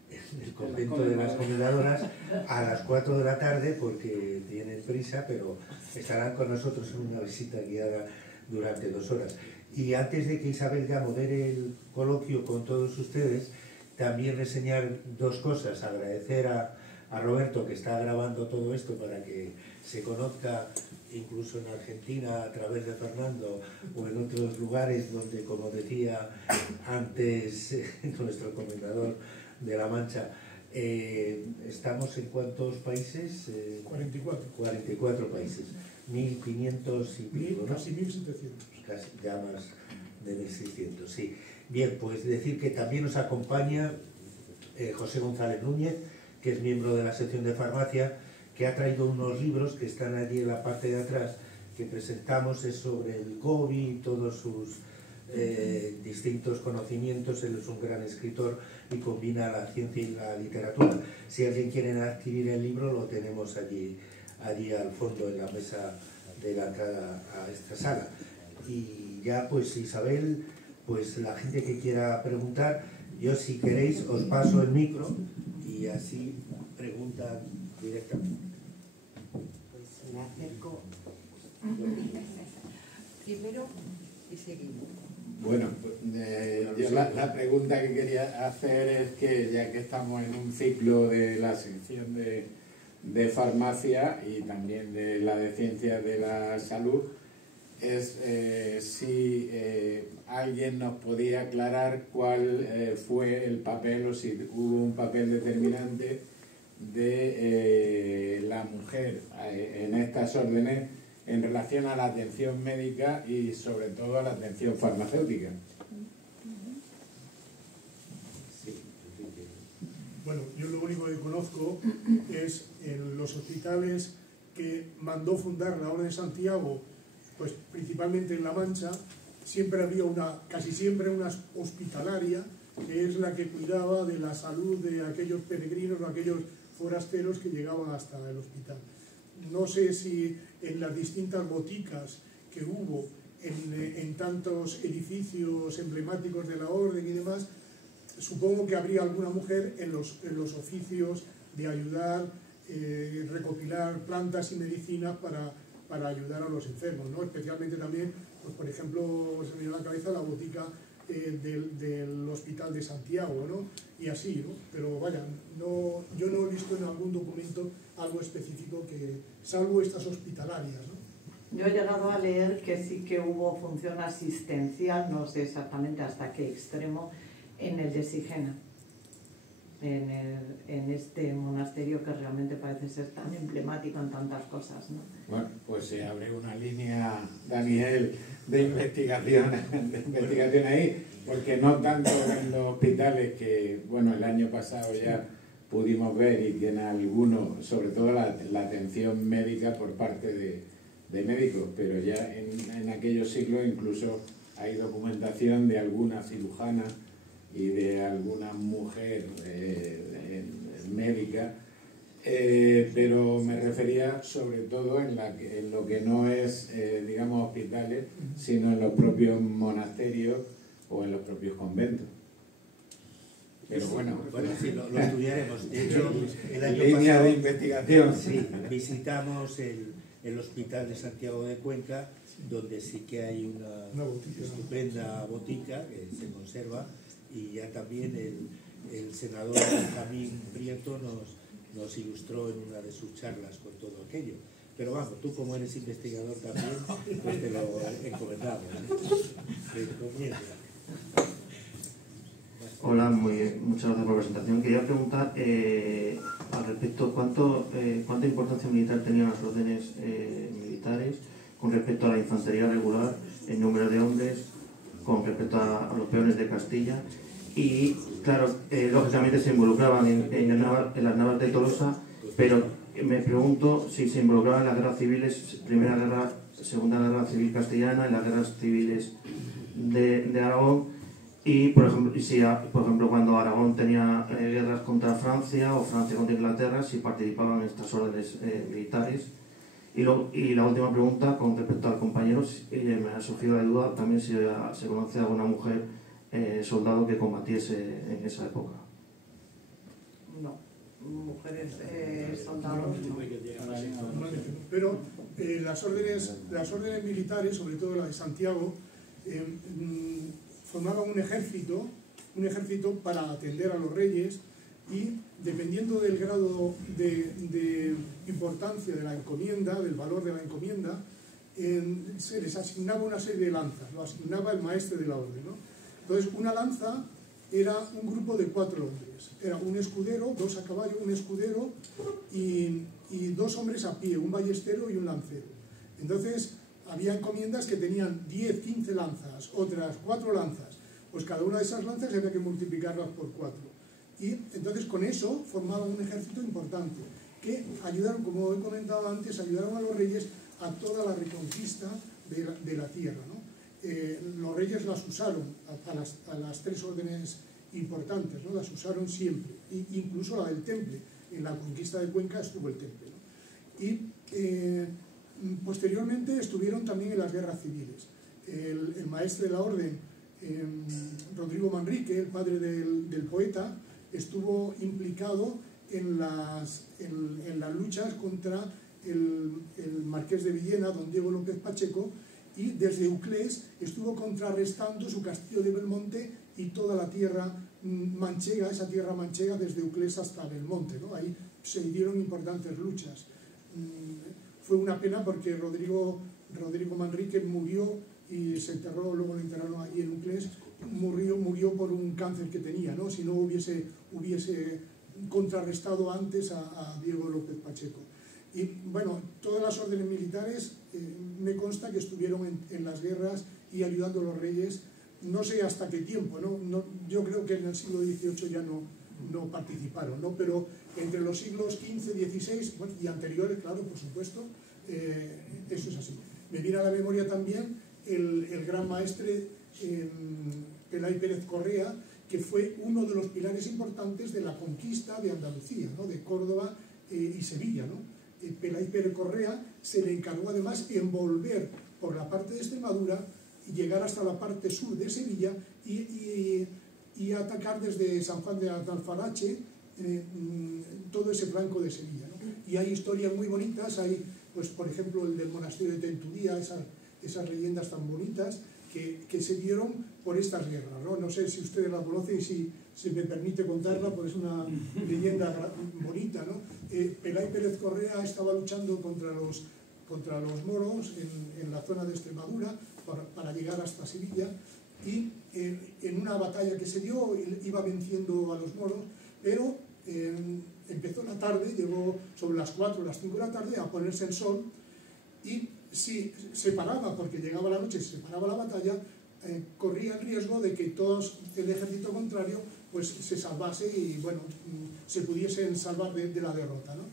en el convento de las Comendadoras a las 4 de la tarde porque tienen prisa, pero estarán con nosotros en una visita guiada durante 2 horas. Y antes de que Isabel ya modere el coloquio con todos ustedes, también reseñar 2 cosas, agradecer a Roberto que está grabando todo esto para que se conozca incluso en Argentina a través de Fernando o en otros lugares donde, como decía antes nuestro comendador de La Mancha, estamos en ¿cuántos países? 44. 44 países, 1500 y pico, ¿no? Casi 1700. Casi, ya más de 1600, sí. Bien, pues decir que también nos acompaña José González Núñez, que es miembro de la sección de farmacia, que ha traído unos libros que están allí en la parte de atrás, que presentamos, es sobre el COVID y todos sus distintos conocimientos. Él es un gran escritor y combina la ciencia y la literatura. Si alguien quiere adquirir el libro, lo tenemos allí al fondo, en la mesa de la entrada a esta sala. Y ya pues Isabel, pues la gente que quiera preguntar, yo si queréis os paso el micro y así preguntan directamente. Pues me acerco primero y seguimos. Bueno, yo la pregunta que quería hacer es que ya que estamos en un ciclo de la sección de farmacia y también de la de ciencias de la salud, es si alguien nos podía aclarar cuál fue el papel o si hubo un papel determinante de la mujer en estas órdenes en relación a la atención médica y sobre todo a la atención farmacéutica. Bueno, yo lo único que conozco es en los hospitales que mandó fundar la Orden de Santiago, pues principalmente en La Mancha, siempre había casi siempre una hospitalaria, que es la que cuidaba de la salud de aquellos peregrinos o aquellos forasteros que llegaban hasta el hospital. No sé si en las distintas boticas que hubo en tantos edificios emblemáticos de la orden y demás, supongo que habría alguna mujer en los oficios de ayudar, recopilar plantas y medicinas para ayudar a los enfermos, ¿no? Especialmente también, pues, por ejemplo, se me viene a la cabeza la botica del Hospital de Santiago, ¿no? Y así, ¿no? Pero vaya, yo no he visto en algún documento algo específico salvo estas hospitalarias, ¿no? Yo he llegado a leer que sí que hubo función asistencial, no sé exactamente hasta qué extremo, en el de Sigena, en este monasterio que realmente parece ser tan emblemático en tantas cosas, ¿no? Bueno, pues se abre una línea, Daniel, de investigación ahí, porque no tanto en los hospitales que, bueno, el año pasado ya pudimos ver y tiene algunos, sobre todo la atención médica por parte de médicos, pero ya en aquellos siglos incluso hay documentación de alguna cirujana y de alguna mujer médica, pero me refería sobre todo en lo que no es, digamos, hospitales, sino en los propios monasterios o en los propios conventos. Pero bueno, sí, lo estudiaremos. De hecho, el año línea pasado, de investigación. Sí, visitamos el Hospital de Santiago de Cuenca, donde sí que hay una estupenda botica que se conserva, y ya también el senador Benjamín Prieto nos ilustró en una de sus charlas con todo aquello. Pero vamos, tú como eres investigador también, pues te lo encomendamos, ¿eh? Comienza. Hola, muchas gracias por la presentación. Quería preguntar al respecto cuánta importancia militar tenían las órdenes militares con respecto a la infantería regular, el número de hombres, con respecto a los peones de Castilla. Y claro, lógicamente se involucraban en las navas de Tolosa, pero me pregunto si se involucraban en las guerras civiles, Primera Guerra, Segunda Guerra Civil Castellana, en las guerras civiles de Aragón. Y, por ejemplo, cuando Aragón tenía guerras contra Francia o Francia contra Inglaterra, si participaban en estas órdenes militares. Y la última pregunta, con respecto al compañero, me ha surgido la duda también si se conoce a alguna mujer soldado que combatiese en esa época. No, mujeres soldados no. Pero las órdenes militares, sobre todo la de Santiago, formaban un ejército para atender a los reyes, y dependiendo del grado de importancia de la encomienda, del valor de la encomienda, se les asignaba una serie de lanzas, lo asignaba el maestre de la orden, ¿no? Entonces, una lanza era un grupo de 4 hombres, era un escudero, 2 a caballo, un escudero y 2 hombres a pie, un ballestero y un lancero. Entonces, había encomiendas que tenían 10, 15 lanzas, otras 4 lanzas, pues cada una de esas lanzas había que multiplicarlas por 4. Y entonces con eso formaban un ejército importante, que ayudaron, como he comentado antes, ayudaron a los reyes a toda la reconquista de la tierra, ¿no? Los reyes las usaron a las 3 órdenes importantes, ¿no? Las usaron siempre, incluso la del Temple. En la conquista de Cuenca estuvo el Temple, ¿no? Y posteriormente estuvieron también en las guerras civiles. El maestre de la orden, Rodrigo Manrique, el padre del poeta, estuvo implicado en las luchas contra el marqués de Villena, don Diego López Pacheco, y desde Uclés estuvo contrarrestando su castillo de Belmonte y toda la tierra manchega, esa tierra manchega desde Uclés hasta Belmonte, ¿no? Ahí se dieron importantes luchas. Fue una pena porque Rodrigo Manrique murió y se enterró, luego lo enterraron allí en Uclés, murió por un cáncer que tenía, ¿no? Si no hubiese contrarrestado antes a Diego López Pacheco. Y bueno, todas las órdenes militares me consta que estuvieron en las guerras y ayudando a los reyes, no sé hasta qué tiempo, ¿no? Yo creo que en el siglo XVIII ya no participaron, ¿no? Pero entre los siglos XV, XVI, bueno, y anteriores, claro, por supuesto, eso es así. Me viene a la memoria también el gran maestre Pelay Pérez Correa, que fue uno de los pilares importantes de la conquista de Andalucía, ¿no? De Córdoba y Sevilla, ¿no? Pelay Pérez Correa se le encargó además envolver por la parte de Extremadura y llegar hasta la parte sur de Sevilla y atacar desde San Juan de Alfarache todo ese flanco de Sevilla, ¿no? Y hay historias muy bonitas, hay, pues por ejemplo, el del monasterio de Tentudía, esas leyendas tan bonitas que se dieron por estas guerras, ¿no? No sé si ustedes la conocen, si me permite contarla, porque es una leyenda bonita, ¿no? Pelay Pérez Correa estaba luchando contra los moros en la zona de Extremadura para llegar hasta Sevilla, y en una batalla que se dio iba venciendo a los moros, pero empezó la tarde, llegó sobre las 4 o las 5 de la tarde a ponerse el sol, y si se paraba, porque llegaba la noche, si se paraba la batalla, corría el riesgo de que el ejército contrario pues se salvase y bueno, se pudiesen salvar de la derrota, ¿no?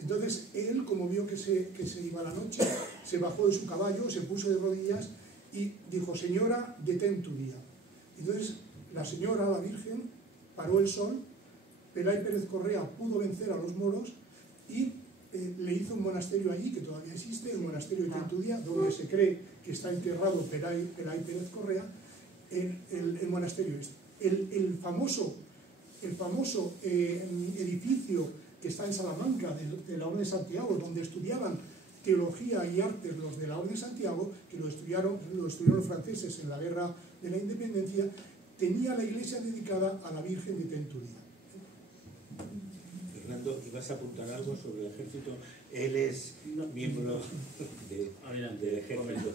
Entonces él, como vio que se iba la noche, se bajó de su caballo, se puso de rodillas y dijo: señora, detén tu día. Entonces la señora, la Virgen, paró el sol, Pelay Pérez Correa pudo vencer a los moros y le hizo un monasterio allí, que todavía existe, el monasterio de Tentudía, donde se cree que está enterrado Pelay Pérez Correa, el monasterio este. El famoso edificio que está en Salamanca, de la Orden de Santiago, donde estudiaban teología y artes los de la Orden de Santiago, que lo estudiaron los franceses en la Guerra de la Independencia, tenía la iglesia dedicada a la Virgen de Tentudía. Fernando, ¿ibas a apuntar algo sobre el ejército? Él es miembro del ejército.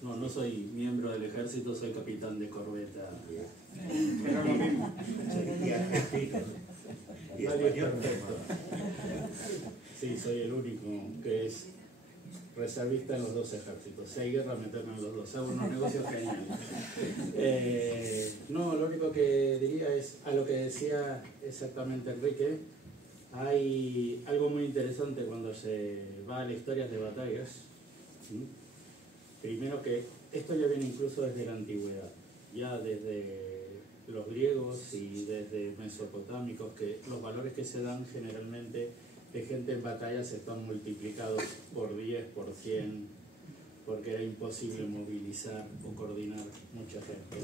No soy miembro del ejército, soy capitán de corbeta. Pero lo mismo. Y argentino. Y español. Sí, soy el único que es reservista en los 2 ejércitos. Si hay guerra, meterme en los 2. Hago unos negocios geniales. No, lo único que diría es, a lo que decía exactamente Enrique, hay algo muy interesante cuando se va a las historias de batallas. Primero que esto ya viene incluso desde la antigüedad, ya desde los griegos y desde mesopotámicos, que los valores que se dan generalmente de gente en batallas están multiplicados por 10, por 100, porque era imposible movilizar o coordinar mucha gente.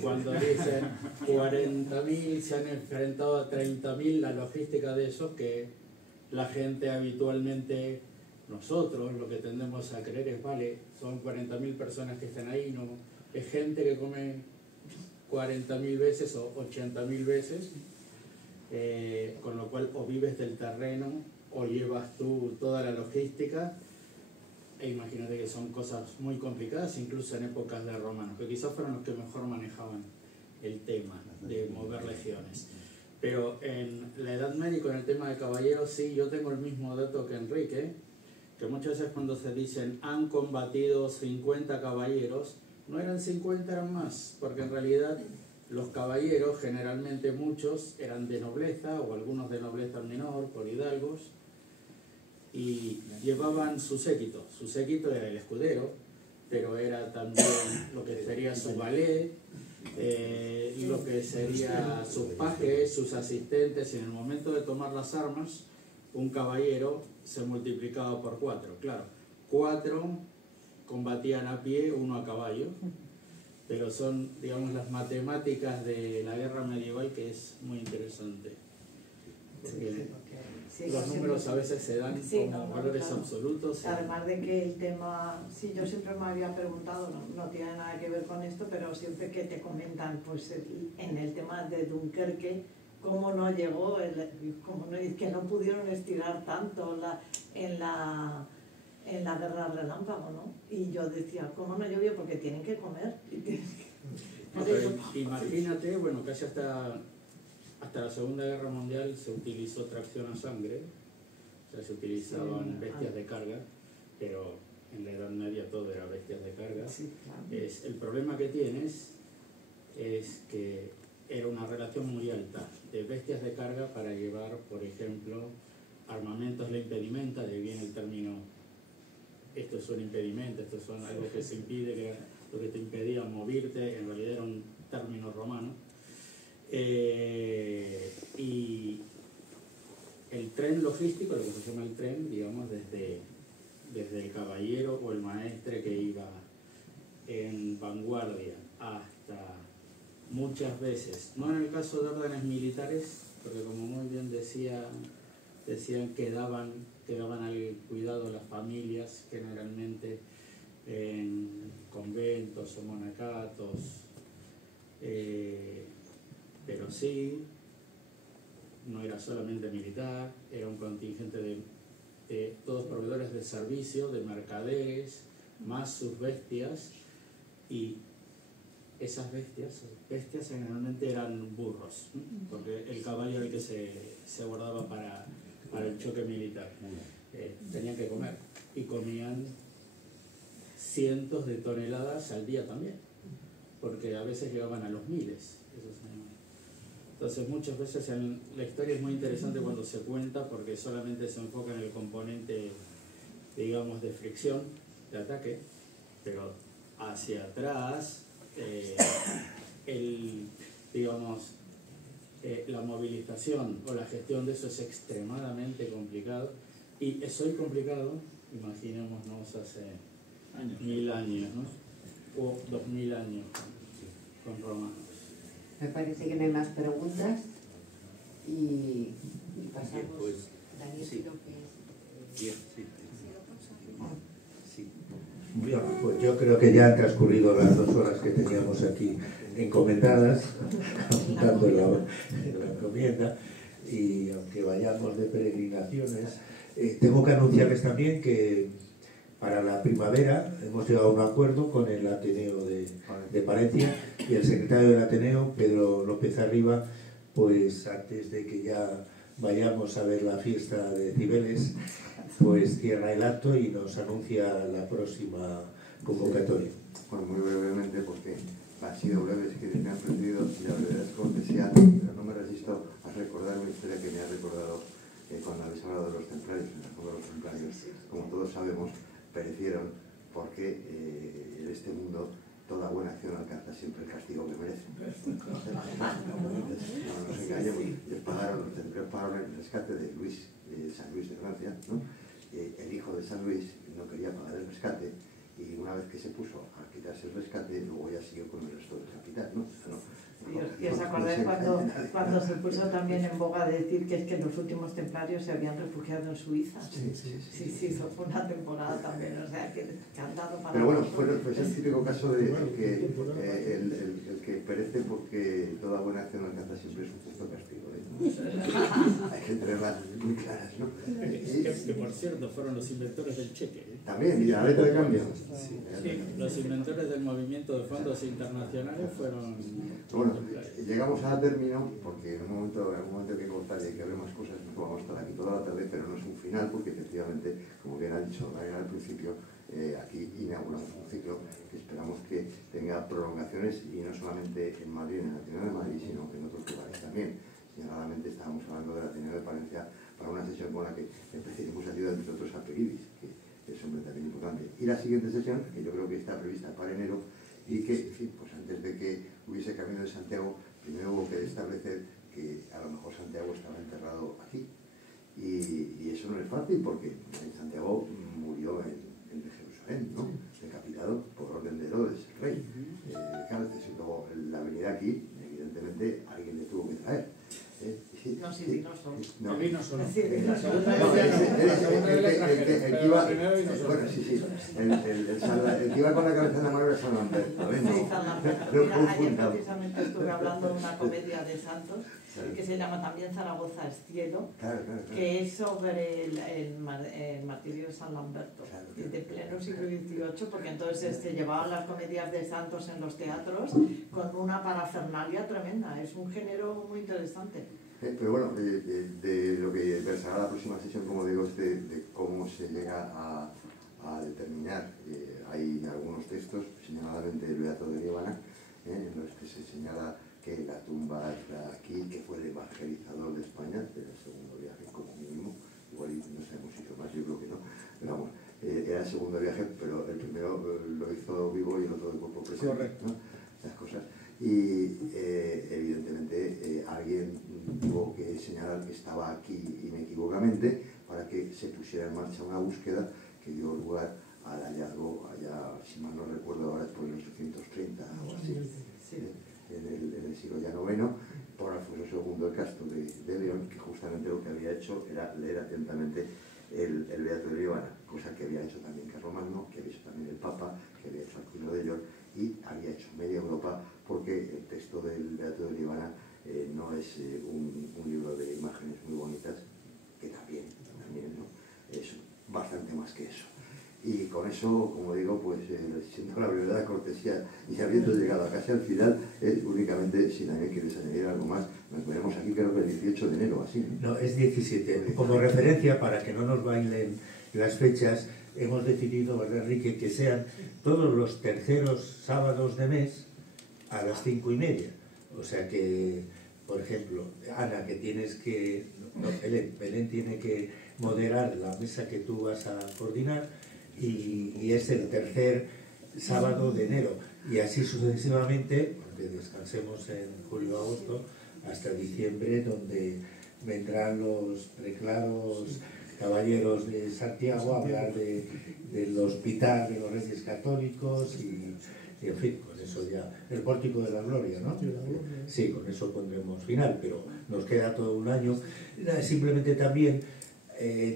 Cuando dicen 40.000 se han enfrentado a 30.000, la logística de eso, que la gente habitualmente, nosotros lo que tendemos a creer es, vale, son 40.000 personas que están ahí, no, es gente que come 40.000 veces o 80.000 veces, con lo cual o vives del terreno o llevas tú toda la logística, e imagínate que son cosas muy complicadas, incluso en épocas de romanos, que quizás fueron los que mejor manejaban el tema de mover legiones. Pero en la Edad Media, con el tema de caballeros, sí, yo tengo el mismo dato que Enrique, que muchas veces cuando se dicen han combatido 50 caballeros, no eran 50, eran más, porque en realidad los caballeros, generalmente muchos, eran de nobleza, o algunos de nobleza menor, por hidalgos, y llevaban su séquito. Su séquito era el escudero, pero era también lo que sería su valet, lo que sería sus pajes, sus asistentes. Y en el momento de tomar las armas, un caballero se multiplicaba por 4. Claro, 4 combatían a pie, 1 a caballo, pero son, digamos, las matemáticas de la guerra medieval, que es muy interesante. Porque los números a veces se dan como valores absolutos. Además de que el tema, sí, yo siempre me había preguntado, no tiene nada que ver con esto, pero siempre que te comentan, pues en el tema de Dunkerque, cómo no llegó, que no pudieron estirar tanto en la guerra relámpago, ¿no? Y yo decía, ¿cómo no llovió? Porque tienen que comer. Imagínate, bueno, casi hasta la Segunda Guerra Mundial se utilizó tracción a sangre, o sea, se utilizaban bestias de carga, pero en la Edad Media todo era bestias de carga. Sí, claro. El problema que tienes es que era una relación muy alta de bestias de carga para llevar, por ejemplo, armamentos, la impedimenta, de ahí viene el término, esto es un impedimento, esto es algo que se impide, que lo que te impedía moverse, en realidad era un término romano. Y el tren logístico, lo que se llama el tren, digamos, desde el caballero o el maestre que iba en vanguardia hasta muchas veces, no en el caso de órdenes militares, porque como muy bien decían que daban al cuidado las familias, generalmente en conventos o monacatos, pero sí, no era solamente militar, era un contingente de todos proveedores de servicio, de mercaderes, más sus bestias, y esas bestias generalmente eran burros, ¿no? Porque el caballo era el que se guardaba para el choque militar. Tenían que comer, y comían cientos de toneladas al día también, porque a veces llegaban a los miles. Entonces muchas veces la historia es muy interesante cuando se cuenta, porque solamente se enfoca en el componente, digamos, de fricción, de ataque, pero hacia atrás, la movilización o la gestión de eso es extremadamente complicado, y es hoy complicado, imaginémonos hace 1000 años, ¿no? O 2000 años con romanos. Me parece que no hay más preguntas y pasamos. Pues, Daniel, sí. creo que Sí. Bien, pues yo creo que ya han transcurrido las 2 horas que teníamos aquí encomendadas, apuntando en la encomienda, y aunque vayamos de peregrinaciones, tengo que anunciarles también que para la primavera hemos llegado a un acuerdo con el Ateneo de Palencia, y el secretario del Ateneo, Pedro López Arriba, pues antes de que ya vayamos a ver la fiesta de Cibeles, pues cierra el acto y nos anuncia la próxima convocatoria. Bueno, muy brevemente, porque ha sido breves que me han precedido, y la verdad es cortesía, pero no me resisto a recordar una historia que me ha recordado cuando habéis hablado de los templarios. En el fondo, los templarios, como todos sabemos, perecieron porque en este mundo toda buena acción alcanza siempre el castigo que merece. No nos engañemos, los templarios pagaron el rescate de San Luis de Francia, ¿no? El hijo de San Luis no quería pagar el rescate, y una vez que se puso a quitarse el rescate, luego ya siguió con el resto del capital, ¿no? ¿Y os acordáis cuando se puso también en boga decir que es que los últimos templarios se habían refugiado en Suiza? Sí, eso fue una temporada también, o sea, que han dado para... Pero bueno, pues el típico caso de que el que perece porque toda buena acción alcanza siempre su justo castigo, ¿no? Hay que tenerlas muy claras, ¿no? Que por cierto fueron los inventores del cheque. También, y la letra de cambio. Sí, los inventores del movimiento de fondos internacionales fueron... Bueno, llegamos a término, porque en un momento hay que cortar y hay que ver más cosas, nos vamos a estar aquí toda la tarde, pero no es un final, porque efectivamente, como bien ha dicho Ryan al principio, aquí inauguramos un ciclo que esperamos que tenga prolongaciones, y no solamente en Madrid, en el Ateneo de Madrid, sino en otros lugares también. Señaladamente estábamos hablando del Ateneo de Palencia para una sesión con la que empezaremos a ayudar, entre otros, a Peridis, que es hombre también importante. Y la siguiente sesión, que yo creo que está prevista para enero, y que, en fin, pues antes de que hubiese Camino de Santiago, primero hubo que establecer que a lo mejor Santiago estaba enterrado aquí. Y eso no es fácil, porque Santiago murió en Jerusalén, ¿no? Decapitado por orden de Herodes, el rey. Claro, y luego la avenida aquí, evidentemente, alguien le tuvo que traer. No, sí, vino solo. No, vino solo. Sí, vino solo. El que iba... Bueno, sí. El que iba con la cabeza en la mano era San Lamberto. Sí, San Lamberto. Mira, ayer precisamente estuve hablando de una comedia de Santos que se llama también Zaragoza es cielo, que es sobre el martirio de San Lamberto, de pleno siglo XVIII, porque entonces se llevaban las comedias de Santos en los teatros con una parafernalia tremenda. Es un género muy interesante. Pero bueno, de lo que versará la próxima sesión, como digo, es de cómo se llega a determinar. Hay algunos textos, señaladamente el Beato de Líbana, en los que se señala que la tumba está aquí, que fue el evangelizador de España, era el segundo viaje como mínimo, igual no sabemos si hizo más, yo creo que no, pero vamos, era el segundo viaje, pero el primero lo hizo vivo y el otro de cuerpo presente, ¿no? Esas cosas. Y evidentemente alguien tuvo que señalar que estaba aquí inequívocamente para que se pusiera en marcha una búsqueda que dio lugar al hallazgo allá, si mal no recuerdo ahora, por el 1830 o así, en el siglo ya IX, por Alfonso II el Casto de León, que justamente lo que había hecho era leer atentamente el Beato de Líbana, cosa que había hecho también Carlomagno, que había hecho también el Papa, que había hecho Aquino de York, y había hecho media Europa, porque el texto del Beato de Líbana no es un libro de imágenes muy bonitas, que también ¿no? Es bastante más que eso. Y con eso, como digo, pues siendo la brevedad, cortesía y habiendo llegado a casi al final, únicamente, si nadie quiere añadir algo más, nos veremos aquí creo que el 18 de enero, así. No, es 17. Como referencia, para que no nos bailen las fechas, hemos decidido, ¿verdad, Enrique?, que sean todos los terceros sábados de mes a las 5:30. O sea que, por ejemplo, Ana, que tienes que... No, Belén tiene que moderar la mesa que tú vas a coordinar, y es el tercer sábado de enero. Y así sucesivamente, porque descansemos en julio-agosto, hasta diciembre, donde vendrán los preclaros caballeros de Santiago a hablar del hospital de los Reyes Católicos y en fin, con eso ya, el Pórtico de la Gloria, ¿no? Sí, con eso pondremos final, pero nos queda todo un año. Simplemente también,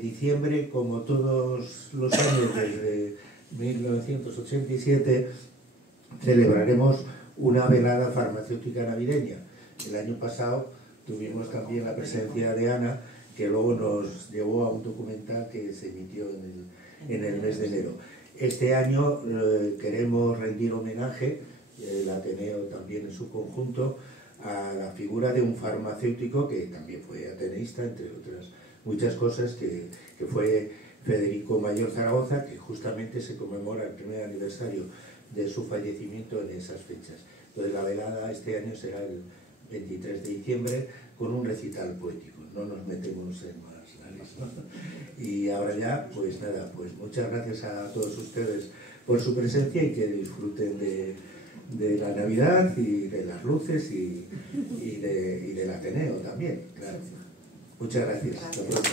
diciembre, como todos los años desde 1987, celebraremos una velada farmacéutica navideña. El año pasado tuvimos también la presencia de Ana, que luego nos llevó a un documental que se emitió en el mes de enero. Este año queremos rendir homenaje, el Ateneo también en su conjunto, a la figura de un farmacéutico que también fue ateneísta, entre otras muchas cosas, que fue Federico Mayor Zaragoza, que justamente se conmemora el primer aniversario de su fallecimiento en esas fechas. Entonces la velada este año será el 23 de diciembre con un recital poético. No nos metemos en más nariz, ¿no? Y ahora ya, pues nada, pues muchas gracias a todos ustedes por su presencia y que disfruten de la Navidad y de las luces y del Ateneo también, claro. Muchas gracias. Hasta pronto.